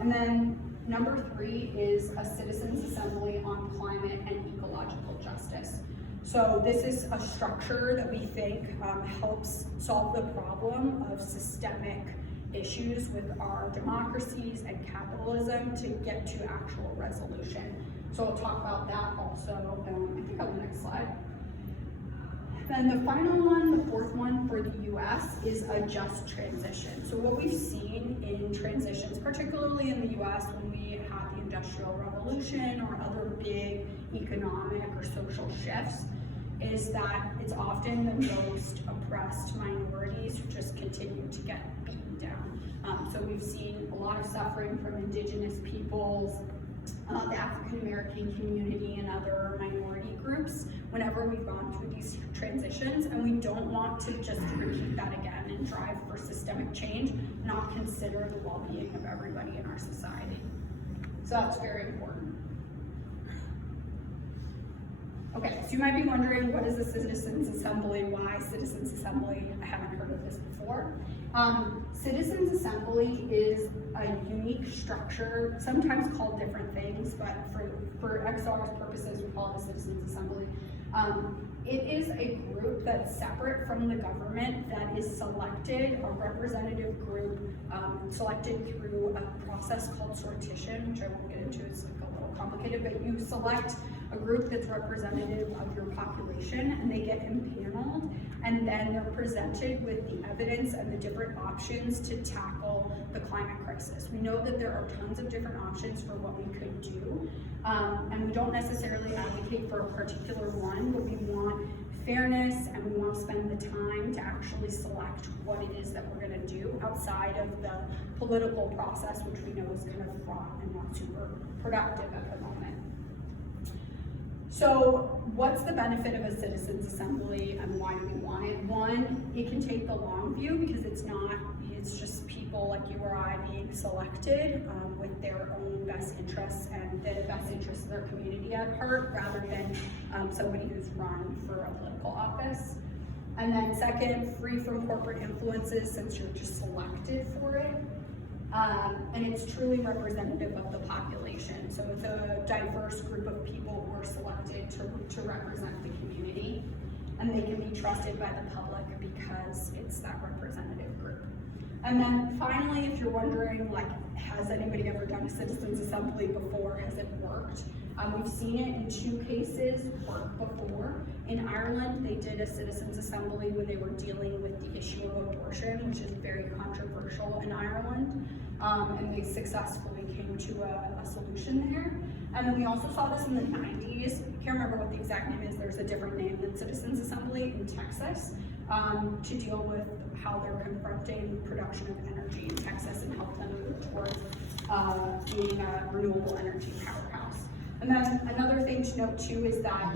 And then Number 3 is a citizens assembly on climate and ecological justice. So this is a structure that we think helps solve the problem of systemic issues with our democracies and capitalism to get to actual resolution. So we'll talk about that also, I think on the next slide. Then the final one, the fourth one for the US, is a just transition. So what we've seen in transitions, particularly in the US when we had the Industrial Revolution or other big economic or social shifts, is that it's often the most oppressed minorities who just continue to get beaten down. So we've seen a lot of suffering from indigenous peoples, the African American community, and other minority groups whenever we've gone through these transitions, and we don't want to just repeat that again and drive for systemic change, not consider the well-being of everybody in our society. So that's very important. Okay, so you might be wondering, what is a citizens assembly? Why citizens assembly? I haven't heard of this before. Citizens assembly is a unique structure, sometimes called different things, but for XR's purposes, we call it a citizens assembly. It is a group that's separate from the government that is selected, a representative group selected through a process called sortition, which I won't get into, it's like a little complicated, but you select a group that's representative of your population, and they get impaneled, and then they're presented with the evidence and the different options to tackle the climate crisis. We know that there are tons of different options for what we could do, and we don't necessarily advocate for a particular one, but we want fairness, and we want to spend the time to actually select what it is that we're going to do outside of the political process, which we know is kind of fraught and not super productive at the moment. So what's the benefit of a citizens assembly and why do we want it? One, it can take the long view because it's just people like you or I being selected with their own best interests and the best interests of their community at heart, rather than somebody who's run for a political office. And then second, free from corporate influences since you're just selected for it. And it's truly representative of the population. So it's a diverse group of people who are selected to represent the community, and they can be trusted by the public because it's that representative group. And then finally, if you're wondering, like, has anybody ever done a citizens assembly before? Has it worked? We've seen it in 2 cases work before. In Ireland, they did a citizens assembly when they were dealing with the issue of abortion, which is very controversial in Ireland, and they successfully came to a solution there. And then we also saw this in the 90s. I can't remember what the exact name is. There's a different name than Citizens Assembly in Texas to deal with how they're confronting production of energy in Texas and help them move towards being a renewable energy powerhouse. And then another thing to note too is that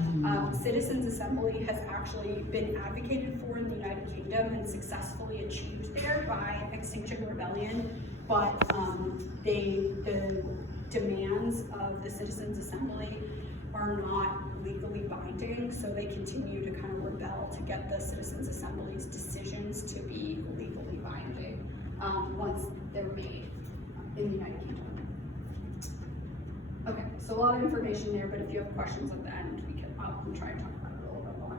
Citizens Assembly has actually been advocated for in the United Kingdom and successfully achieved there by Extinction Rebellion, but the demands of the Citizens Assembly are not legally binding, so they continue to kind of rebel to get the Citizens Assembly's decisions to be legally binding once they're made in the United Kingdom. Okay, so a lot of information there, but if you have questions at the end, I'll try and talk about it a little bit more.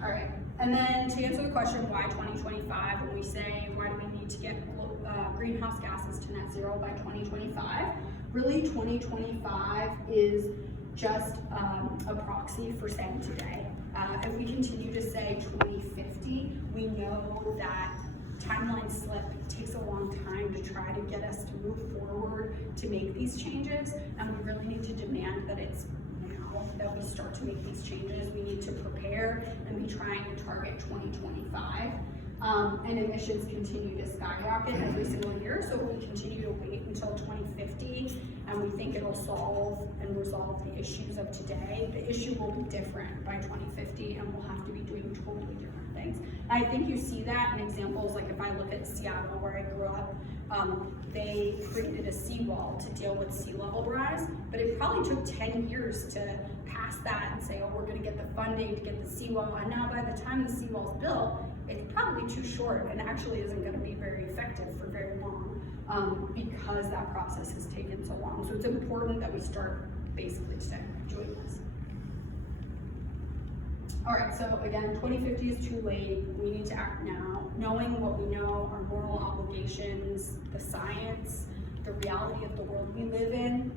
All right, and then to answer the question, why 2025, when we say, why do we need to get greenhouse gases to net zero by 2025, really 2025 is just a proxy for saying today. If we continue to say 2050, we know that timeline slip takes a long time to try to get us to move forward to make these changes, and we really need to demand that it's now that we start to make these changes. We need to prepare and be trying to target 2025. And emissions continue to skyrocket every single year, so if we continue to wait until 2050 and we think it'll solve and resolve the issues of today, the issue will be different by 2050 and we'll have to be doing totally different things. And I think you see that in examples, like if I look at Seattle where I grew up, they created a seawall to deal with sea level rise, but it probably took 10 years to pass that and say, oh, we're gonna get the funding to get the seawall, and now by the time the seawall's built, it's probably too short and actually isn't going to be very effective for very long because that process has taken so long. So it's important that we start basically today doing this. All right, so again, 2050 is too late. We need to act now. Knowing what we know, our moral obligations, the science, the reality of the world we live in,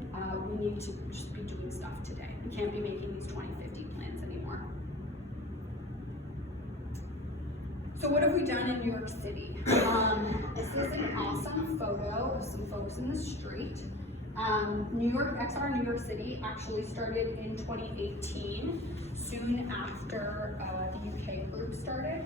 we need to just be doing stuff today. We can't be making these 2050 plans anymore. So what have we done in New York City? This is an awesome photo of some folks in the street. XR New York City actually started in 2018, soon after the UK group started.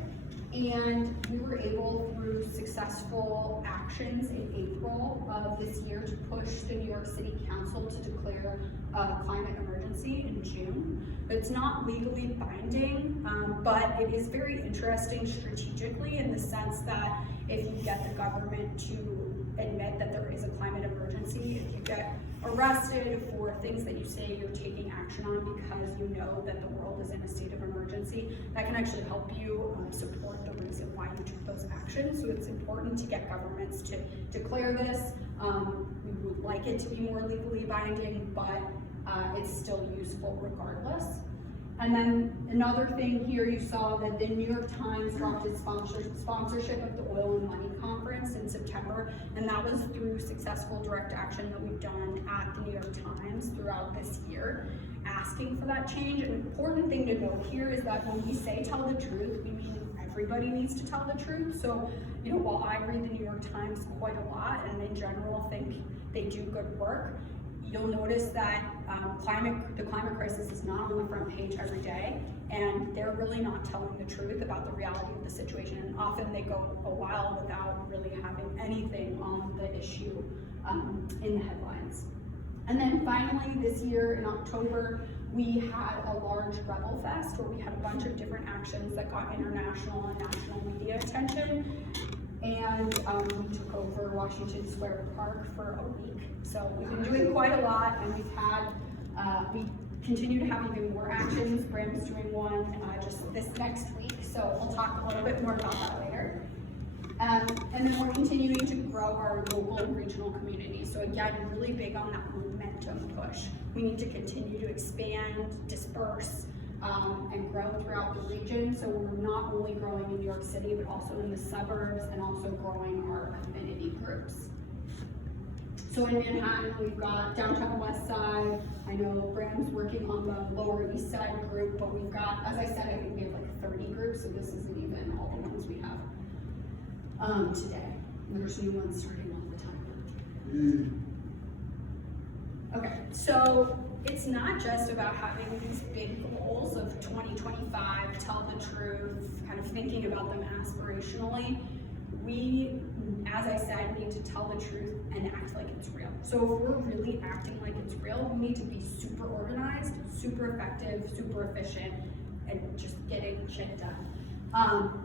And we were able, through successful actions in April of this year, to push the New York City Council to declare a climate emergency in June. It's not legally binding, but it is very interesting strategically in the sense that if you get the government to admit that there is a climate emergency, if you get arrested for things that you say you're taking action on because you know that the world is in a state of emergency, that can actually help you support the reason why you took those actions. So it's important to get governments to declare this. We would like it to be more legally binding, but it's still useful regardless. And then another thing here, you saw that the New York Times dropped its sponsorship of the Oil and Money Conference in September, and that was through successful direct action that we've done at the New York Times throughout this year, asking for that change. An important thing to note here is that when we say tell the truth, we mean everybody needs to tell the truth. So, while I read the New York Times quite a lot and in general think they do good work, you'll notice that the climate crisis is not on the front page every day, and they're really not telling the truth about the reality of the situation. And often they go a while without really having anything on the issue in the headlines. And then finally, this year in October, we had a large Rebel Fest where we had a bunch of different actions that got international and national media attention. And we took over Washington Square Park for a week. So we've been doing quite a lot, and we continue to have even more actions. Bram's doing one just this next week, so we'll talk a little bit more about that later. And then we're continuing to grow our local and regional communities. So again, really big on that momentum push. We need to continue to expand, disperse, and grow throughout the region. So we're not only growing in New York City, but also in the suburbs, and also growing our affinity groups. So in Manhattan, we've got downtown West Side. I know Bram's working on the Lower East Side group, but we've got, as I said, I think we have like 30 groups, so this isn't even all the ones we have today. There's new ones starting all the time. Okay, so it's not just about having these big goals of 2025, tell the truth, kind of thinking about them aspirationally. We, as I said, need to tell the truth and act like it's real. So if we're really acting like it's real, we need to be super organized, super effective, super efficient, and just getting shit done.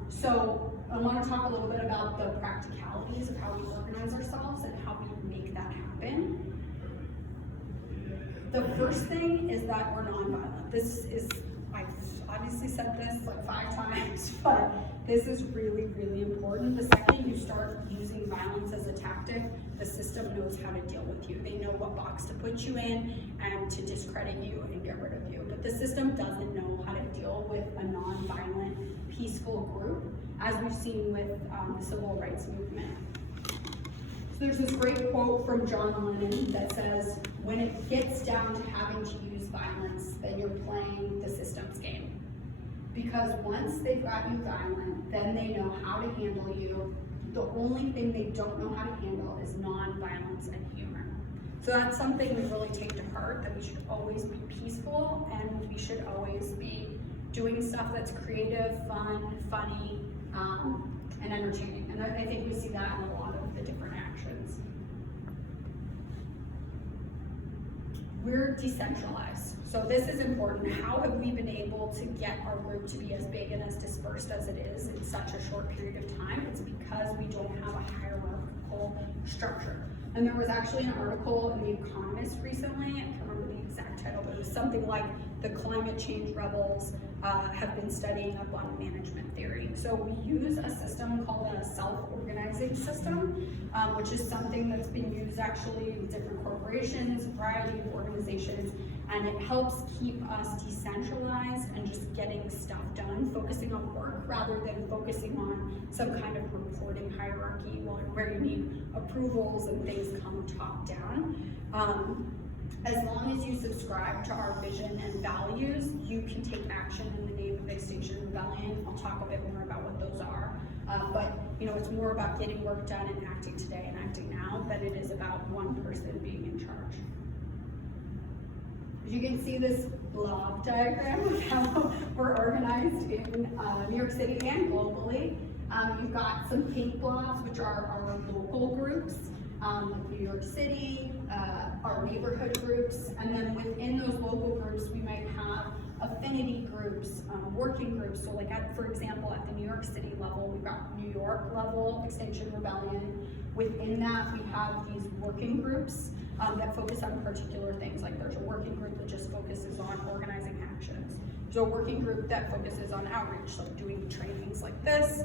So I want to talk a little bit about the practicalities of how we organize ourselves and how we make that happen. The first thing is that we're nonviolent. I've obviously said this like 5 times, but this is really, really important. The second you start using violence as a tactic, the system knows how to deal with you. They know what box to put you in and to discredit you and get rid of you. But the system doesn't know how to deal with a nonviolent, peaceful group, as we've seen with the civil rights movement. So there's this great quote from John Lennon that says, when it gets down to having to use violence, then you're playing the system's game. Because once they've got you violent, then they know how to handle you. The only thing they don't know how to handle is non-violence and humor. So that's something we really take to heart, that we should always be peaceful, and we should always be doing stuff that's creative, fun, funny, and entertaining. And I think we see that in a lot of the different actions. We're decentralized. So this is important. How have we been able to get our group to be as big and as dispersed as it is in such a short period of time? It's because we don't have a hierarchical structure. And there was actually an article in The Economist recently, I can't remember the exact title, but it was something like the climate change rebels have been studying up on management theory. So we use a system called a self-organizing system, which is something that's been used actually in different corporations, a variety of organizations, and it helps keep us decentralized and just getting stuff done, focusing on work rather than focusing on some kind of reporting hierarchy where you need approvals and things come top down. As long as you subscribe to our vision and values, you can take action in the name of Extinction Rebellion. I'll talk a bit more about what those are. But it's more about getting work done and acting today and acting now than it is about one person being in charge. You can see this blob diagram of how we're organized in New York City and globally. You've got some pink blobs, which are our local groups, like New York City, our neighborhood groups, and then within those local groups, we might have affinity groups, working groups. So like for example, at the New York City level, we've got New York level Extinction Rebellion. Within that, we have these working groups that focus on particular things. Like there's a working group that just focuses on organizing actions. There's a working group that focuses on outreach, so doing trainings like this.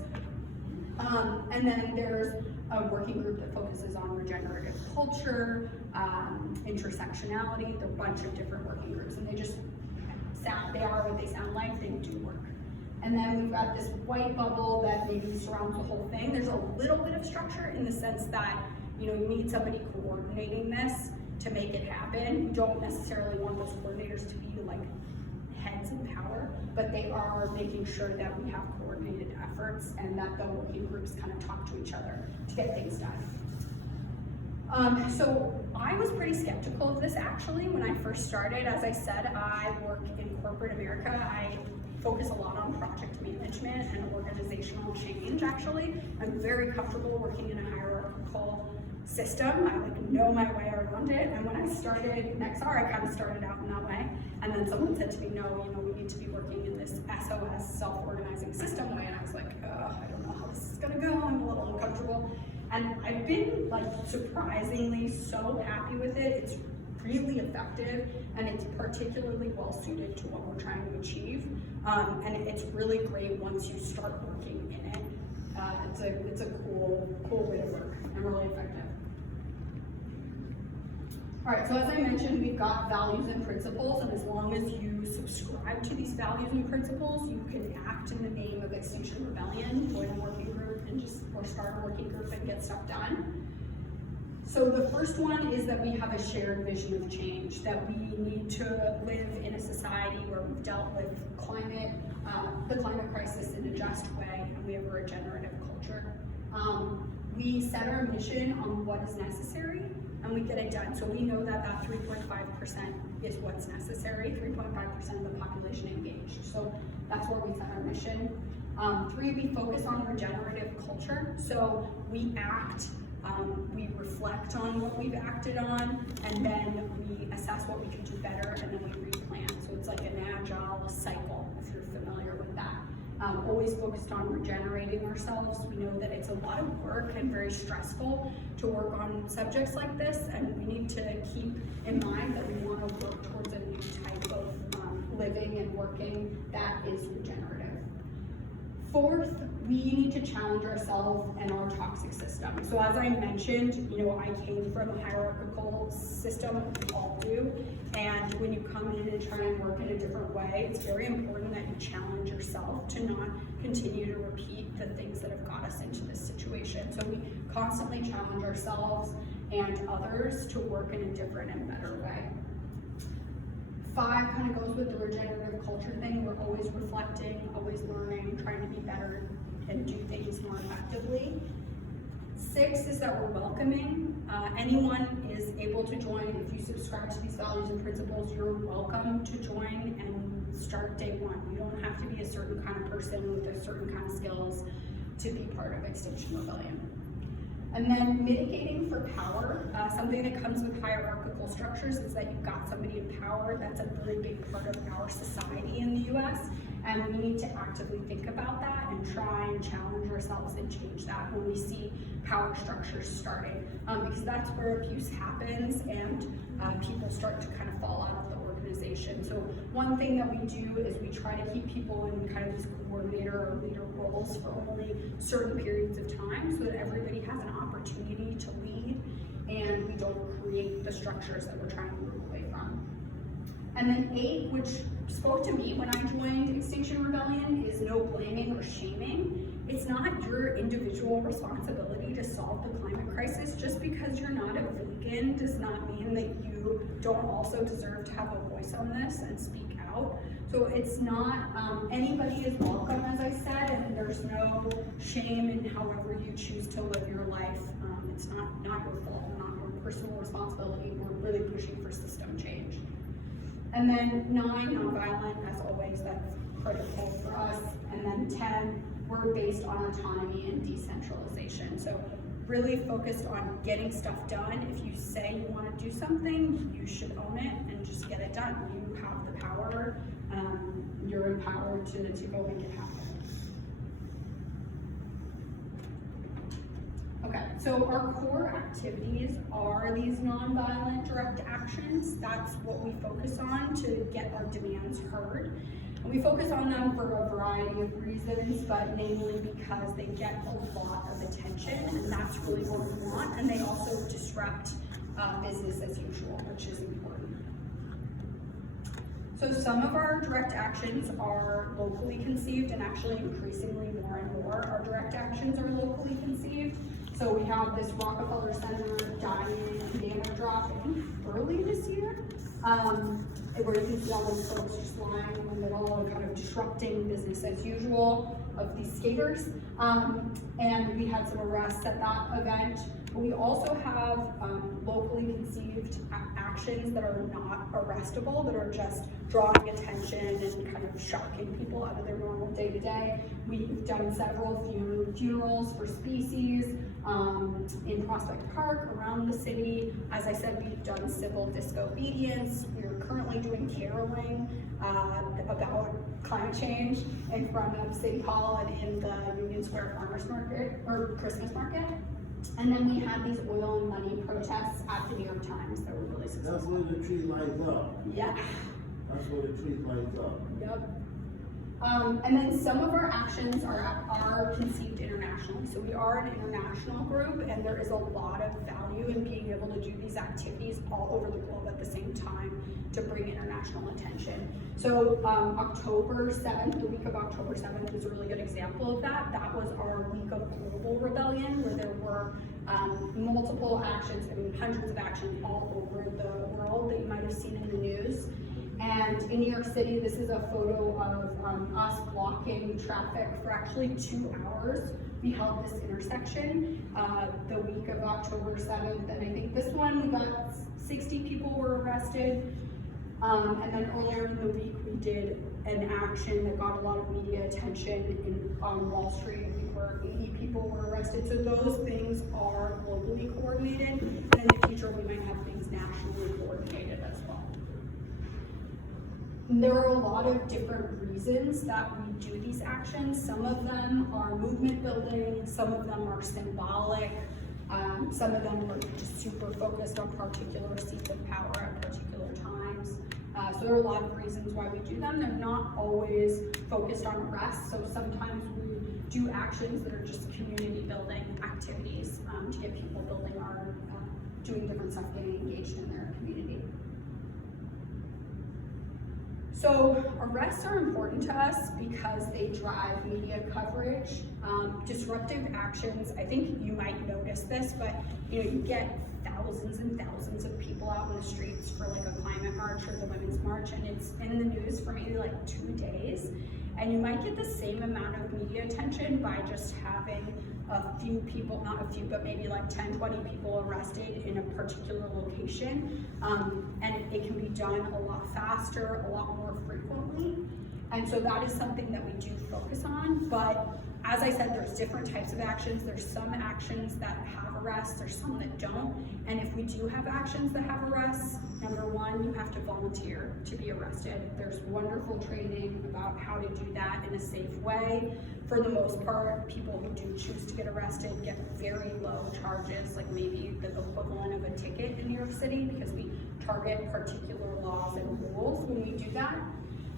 And then there's a working group that focuses on regenerative culture, intersectionality. There are a bunch of different working groups, and they are what they sound like, they do work. And then we've got this white bubble that maybe surrounds the whole thing. There's a little bit of structure in the sense that you need somebody coordinating this to make it happen. You don't necessarily want those coordinators to be like heads in power, but they are making sure that we have coordinated efforts and that the working groups kind of talk to each other to get things done. So I was pretty skeptical of this actually when I first started. As I said, I work in corporate America. I focus a lot on project management and organizational change actually. I'm very comfortable working in a hierarchical system. I know my way around it. And when I started Nexar, I kind of started out in that way. And then someone said to me, no, we need to be working in this SOS, self-organizing system way. And I was like, I don't know how this is gonna go. I'm a little uncomfortable. And I've been surprisingly so happy with it. It's really effective and it's particularly well suited to what we're trying to achieve. And it's really great once you start working in it. It's a cool way to work and really effective. All right, so as I mentioned, we've got values and principles, and as long as you subscribe to these values and principles, you can act in the name of Extinction Rebellion, join a working group, or start a working group and get stuff done. So the first one is that we have a shared vision of change, that we need to live in a society where we've dealt with the climate crisis in a just way, and we have a regenerative culture. We set our mission on what is necessary, and we get it done. So we know that 3.5% is what's necessary, 3.5% of the population engaged. So that's where we set our mission. 3, we focus on regenerative culture. So we act, we reflect on what we've acted on, and then we assess what we can do better, and then we replan. So it's like an agile cycle, if you're familiar with that. Always focused on regenerating ourselves. We know that it's a lot of work and very stressful to work on subjects like this, and we need to keep in mind that we want to work towards a new type of living and working that is regenerative. 4th, we need to challenge ourselves and our toxic system. So as I mentioned, I came from a hierarchical system, we all do, and when you come in and try and work in a different way, it's very important that you challenge yourself to not continue to repeat the things that have got us into this situation. So we constantly challenge ourselves and others to work in a different and better way. 5 kind of goes with the regenerative culture thing. We're always reflecting, always learning, trying to be better and do things more effectively. 6 is that we're welcoming. Anyone is able to join. If you subscribe to these values and principles, you're welcome to join and start day 1. You don't have to be a certain kind of person with a certain kind of skills to be part of Extinction Rebellion. And then mitigating for power, something that comes with hierarchical structures is that you've got somebody in power. That's a really big part of our society in the US, and we need to actively think about that and try and challenge ourselves and change that when we see power structures starting, because that's where abuse happens and people start to kind of fall out of the organization. So one thing that we do is we try to keep people in kind of these coordinator or leader roles roles for only certain periods of time so that everybody has an opportunity to lead and we don't create the structures that we're trying to move away from. And then 8, which spoke to me when I joined Extinction Rebellion, is no blaming or shaming. It's not your individual responsibility to solve the climate crisis. Just because you're not a vegan does not mean that you don't also deserve to have a voice on this and speak out. So it's not, anybody is welcome, as I said, and there's no shame in however you choose to live your life. It's not your fault, not your personal responsibility. We're really pushing for system change. And then 9, nonviolent, as always, that's critical for us. And then 10, we're based on autonomy and decentralization. So really focused on getting stuff done. If you say you want to do something, you should own it and just get it done. You have the power. You're empowered to go make it happen. Okay, so our core activities are these nonviolent direct actions. That's what we focus on to get our demands heard. And we focus on them for a variety of reasons, but namely because they get a lot of attention, and that's really what we want. And they also disrupt business as usual, which is important. So some of our direct actions are locally conceived, and actually increasingly more and more our direct actions are locally conceived. So we have this Rockefeller Center dining and banner drop early this year, where you can see all those folks just lying in the middle and kind of disrupting business as usual of these skaters. And we had some arrests at that event. We also have locally conceived actions that are not arrestable, that are just drawing attention and kind of shocking people out of their normal day-to-day. We've done several funerals for species in Prospect Park, around the city. As I said, we've done civil disobedience. We're currently doing caroling about climate change in front of City Hall and in the Union Square Farmers Market, or Christmas Market. And then we had these oil and money protests at the New York Times that were really successful. That's where the tree lights up. Yeah. That's where the tree lights up. Yep. And then some of our actions are conceived internationally. So we are an international group, and there is a lot of value in being able to do these activities all over the globe at the same time to bring international attention. So October 7th, the week of October 7th is a really good example of that. That was our week of global rebellion, where there were multiple actions, hundreds of actions all over the world that you might have seen in the news. And in New York City, this is a photo of us blocking traffic for actually 2 hours. We held this intersection the week of October 7th, and I think this one we got 60 people were arrested. And then earlier in the week, we did an action that got a lot of media attention on Wall Street, where 80 people were arrested. So those things are globally coordinated, and in the future, we might have things nationally coordinated as well. There are a lot of different reasons that we do these actions. Some of them are movement building, some of them are symbolic, some of them are just super focused on particular seats of power at particular times. So there are a lot of reasons why we do them. They're not always focused on arrests, so sometimes we do actions that are just community building activities to get people building doing different stuff, getting engaged in their community. So arrests are important to us because they drive media coverage. Disruptive actions, I think you might notice this, but you get thousands and thousands of people out in the streets for like a climate march or the Women's March, and it's in the news for maybe like 2 days. And you might get the same amount of media attention by just having a few people, not a few, but maybe like 10, 20 people arrested in a particular location. And it can be done a lot faster, a lot more frequently. And so that is something that we do focus on. But as I said, there's different types of actions. There's some actions that have arrests, there's some that don't. And if we do have actions that have arrests, number one, you have to volunteer to be arrested. There's wonderful training about how to do that in a safe way. For the most part, people who do choose to get arrested get very low charges, like maybe the equivalent of a ticket in New York City, because we target particular laws and rules when we do that.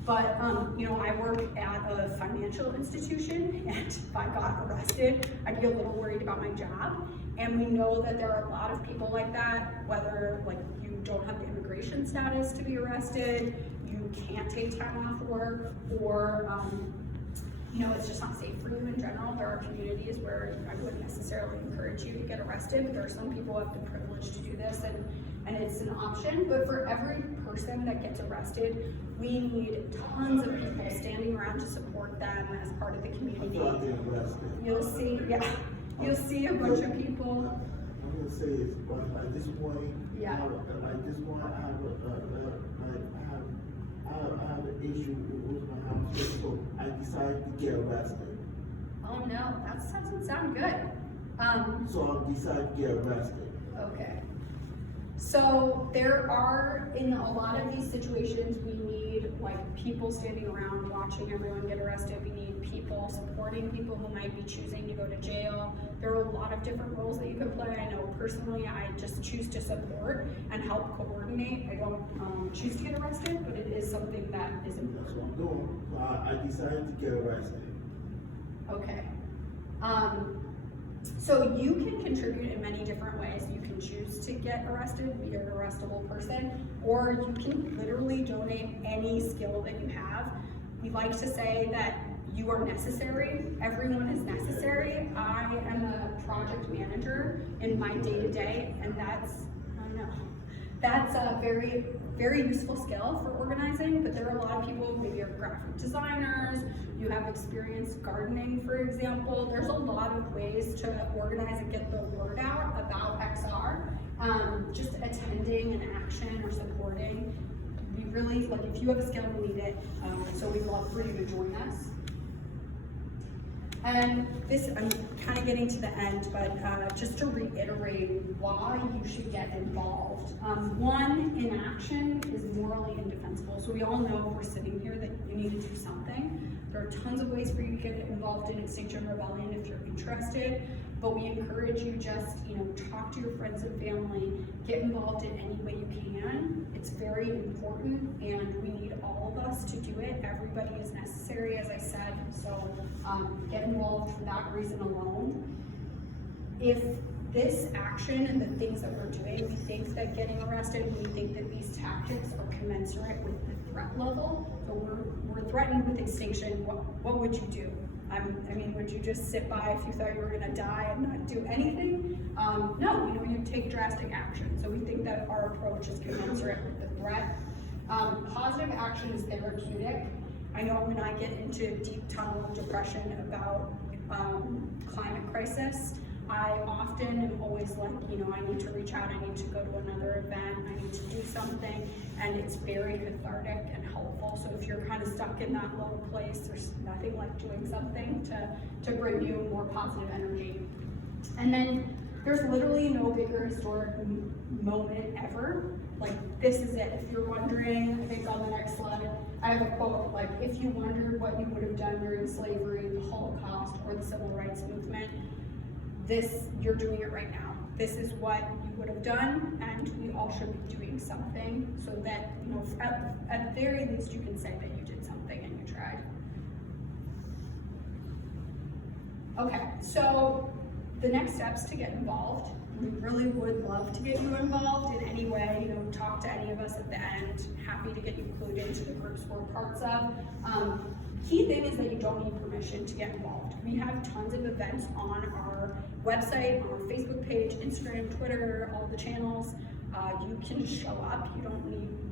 But I work at a financial institution, and by I got arrested, I'd be a little worried about my job. And we know that there are a lot of people like that, whether like you don't have the immigration status to be arrested, you can't take time off work, or you know, it's just not safe for you in general. There are communities where I wouldn't necessarily encourage you to get arrested, but there are some people who have the privilege to do this, and it's an option. But for every person that gets arrested, we need tons of people standing around to support them as part of the community. I get arrested. You'll see, yeah, you'll see a bunch of people. I'm gonna say is, like this point, Yeah. like this point, I have an issue with my house, so I decided to get arrested. Oh no, that doesn't sound good. So I decided to get arrested. Okay. So there are, in a lot of these situations, we need like people standing around watching everyone get arrested. We need people supporting people who might be choosing to go to jail. There are a lot of different roles that you can play. I know personally, I just choose to support and help coordinate. I don't choose to get arrested, but it is something that is That's what important. I'm doing. So I decided to get arrested. Okay. So you can contribute in many different ways. You can choose to get arrested, be an arrestable person, or you can literally donate any skill that you have. We like to say that you are necessary. Everyone is necessary. I am a project manager in my day-to-day, and that's, I don't know, that's a very, very useful skill for organizing, but there are a lot of people, maybe you're graphic designers, you have experience gardening, for example. There's a lot of ways to organize and get the word out about XR. Just attending an action or supporting. We really, like, if you have a skill, we need it. So we'd love for you to join us. And this, I'm kind of getting to the end, but just to reiterate why you should get involved. One, inaction is morally indefensible. So we all know if we're sitting here that you need to do something. There are tons of ways for you to get involved in Extinction Rebellion if you're interested, but we encourage you just, talk to your friends and family, get involved in any way you can. It's very important, and we need all of us to do it. Everybody is necessary, as I said, so get involved for that reason alone. If this action and the things that we're doing, we think that getting arrested, we think that these tactics are commensurate with the threat level, so we're threatened with extinction, what would you do? I mean, would you just sit by if you thought you were gonna die and not do anything? No, you take drastic action. So we think that our approach is commensurate with the threat. Positive action is therapeutic. I know when I get into deep tunnel of depression about climate crisis, I often am always like, I need to reach out, I need to go to another event, I need to do something, and it's very cathartic and helpful. So if you're kind of stuck in that low place, there's nothing like doing something to bring you more positive energy. And then there's literally no bigger historic moment ever. Like, this is it. If you're wondering, I think on the next slide, I have a quote, like, if you wondered what you would have done during slavery, the Holocaust, or the Civil Rights Movement, you're doing it right now. This is what you would have done, and we all should be doing something so that, at the very least you can say that you did something and you tried. Okay, so the next steps to get involved. We really would love to get you involved in any way, talk to any of us at the end. Happy to get you clued into the groups we're parts of. Key thing is that you don't need permission to get involved. We have tons of events on our website, on our Facebook page, Instagram, Twitter, all the channels. You can just show up.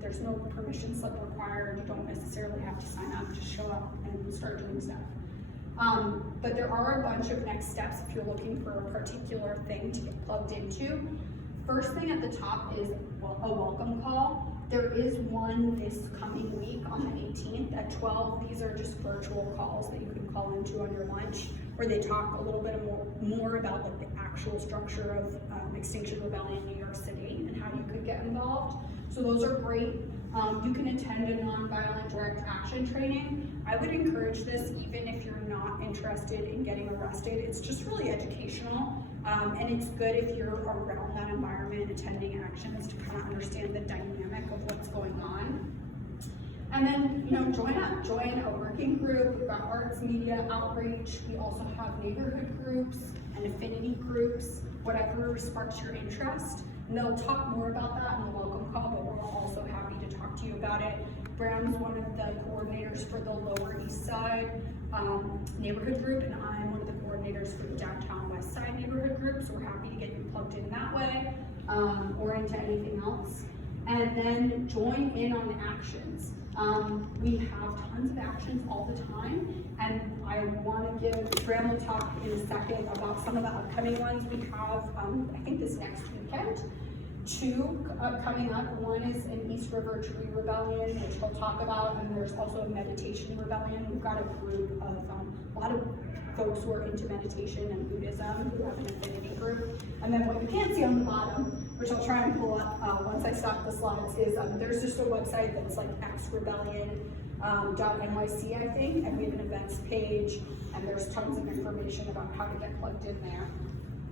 There's no permission slip required. You don't necessarily have to sign up. Just show up and start doing stuff. But there are a bunch of next steps if you're looking for a particular thing to get plugged into. First thing at the top is a welcome call. There is one this coming week on the 18th at 12. These are just virtual calls that you can call into on your lunch, where they talk a little bit more about like the actual structure of Extinction Rebellion in New York City and how you could get involved. So those are great. You can attend a nonviolent direct action training. I would encourage this even if you're not interested in getting arrested. It's just really educational, and it's good if you're around that environment attending actions to kind of understand the dynamic of what's going on. And then, join up, join a working group. We've got arts, media, outreach. We also have neighborhood groups and affinity groups, whatever sparks your interest. And they'll talk more about that in the welcome call, but we're also happy to talk to you about it. Brown's one of the coordinators for the Lower East Side neighborhood group, and I'm one of the coordinators for the Downtown West Side neighborhood group, so we're happy to get you plugged in that way, or into anything else. And then join in on the actions. We have tons of actions all the time, and I want to give, Graham will talk in a second about some of the upcoming ones. We have, I think this next weekend, 2 coming up. One is an East River Tree Rebellion, which we'll talk about, and there's also a meditation rebellion. We've got a group of a lot of folks who are into meditation and Buddhism who have an affinity group. And then what you can't see on the bottom, which I'll try and pull up once I stop the slides, is there's just a website that's like xrebellion.nyc, I think, and we have an events page, and there's tons of information about how to get plugged in there.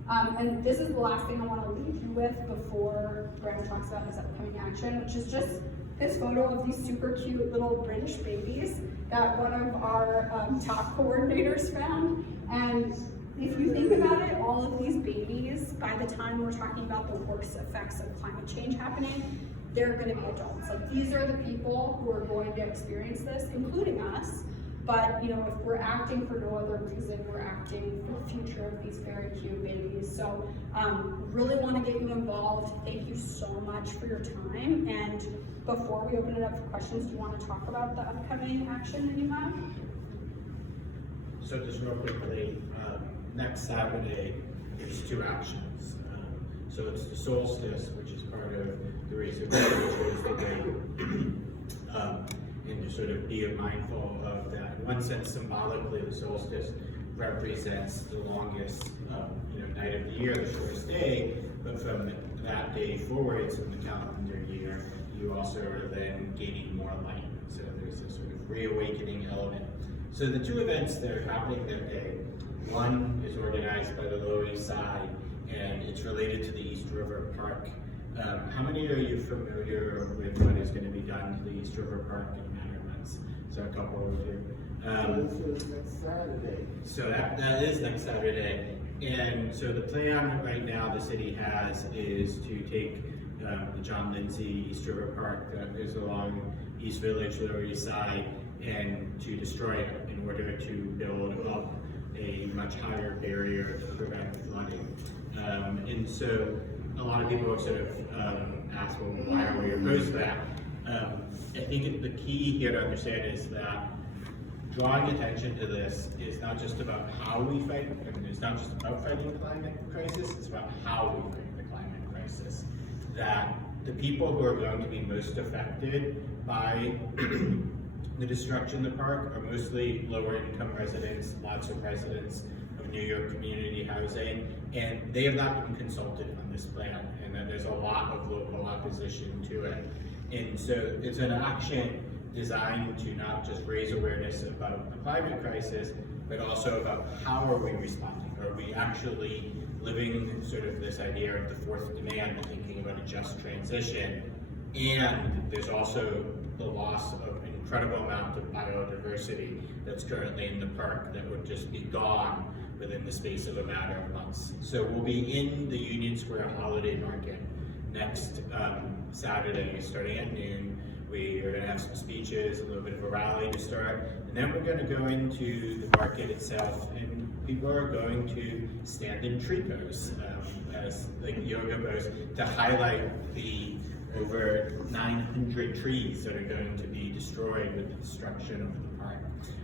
And this is the last thing I want to leave you with before Graham talks about his upcoming action, which is just this photo of these super cute little British babies that one of our top coordinators found. And if you think about it, all of these babies, by the time we're talking about the worst effects of climate change happening, they're going to be adults. Like, these are the people who are going to experience this, including us. But, if we're acting for no other reason, we're acting for the future of these very cute babies. So, really want to get you involved. Thank you so much for your time. And before we open it up for questions, do you want to talk about the upcoming action that you have? So just real quickly, next Saturday, there's 2 actions. So it's the solstice, which is part of the race of the day. And to sort of be mindful of that. In one sense, symbolically, the solstice represents the longest night of the year, the shortest day, but from that day forwards in the calendar year, you also are then gaining more light. So there's a sort of reawakening element. So the 2 events that are happening that day, one is organized by the Lower East Side, and it's related to the East River Park. How many are you familiar with what is going to be done to the East River Park in Mannermans? So a couple of you. So next Saturday. So that is next Saturday. And so the plan right now the city has is to take the John Lindsay East River Park that is along East Village, Lower East Side, and to destroy it in order to build up a much higher barrier to prevent flooding. And so a lot of people have sort of asked, well, why are we opposed to that? I think the key here to understand is that drawing attention to this is not just about how we fight, it's not just about fighting the climate crisis, it's about how we fight the climate crisis. That the people who are going to be most affected by the destruction of the park are mostly lower income residents, lots of residents of New York community housing, and they have not been consulted on this plan, and that there's a lot of local opposition to it. And so it's an action designed to not just raise awareness about the climate crisis, but also about how are we responding? Are we actually living sort of this idea of the 4th demand, thinking about a just transition? And there's also the loss of an incredible amount of biodiversity that's currently in the park that would just be gone within the space of a matter of months. So we'll be in the Union Square Holiday Market next Saturday, starting at noon. We are going to have some speeches, a little bit of a rally to start, and then we're going to go into the market itself, and people are going to stand in tree pose, as like yoga pose, to highlight the over 900 trees that are going to be destroyed with the destruction of the park.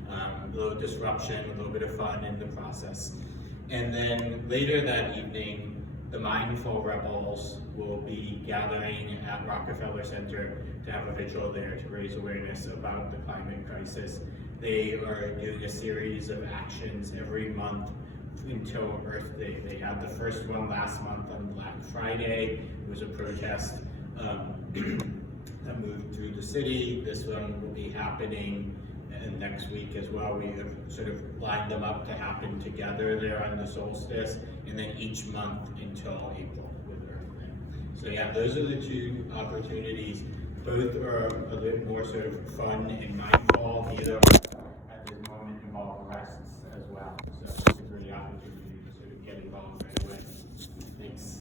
A little disruption, a little bit of fun in the process. And then later that evening, the Mindful Rebels will be gathering at Rockefeller Center to have a vigil there to raise awareness about the climate crisis. They are doing a series of actions every month until Earth Day. They had the first one last month on Black Friday. It was a protest that moved through the city. This one will be happening next week as well. We have sort of lined them up to happen together there on the solstice, and then each month until April with Earth Day. So yeah, those are the 2 opportunities. Both are a little more sort of fun and mindful. Neither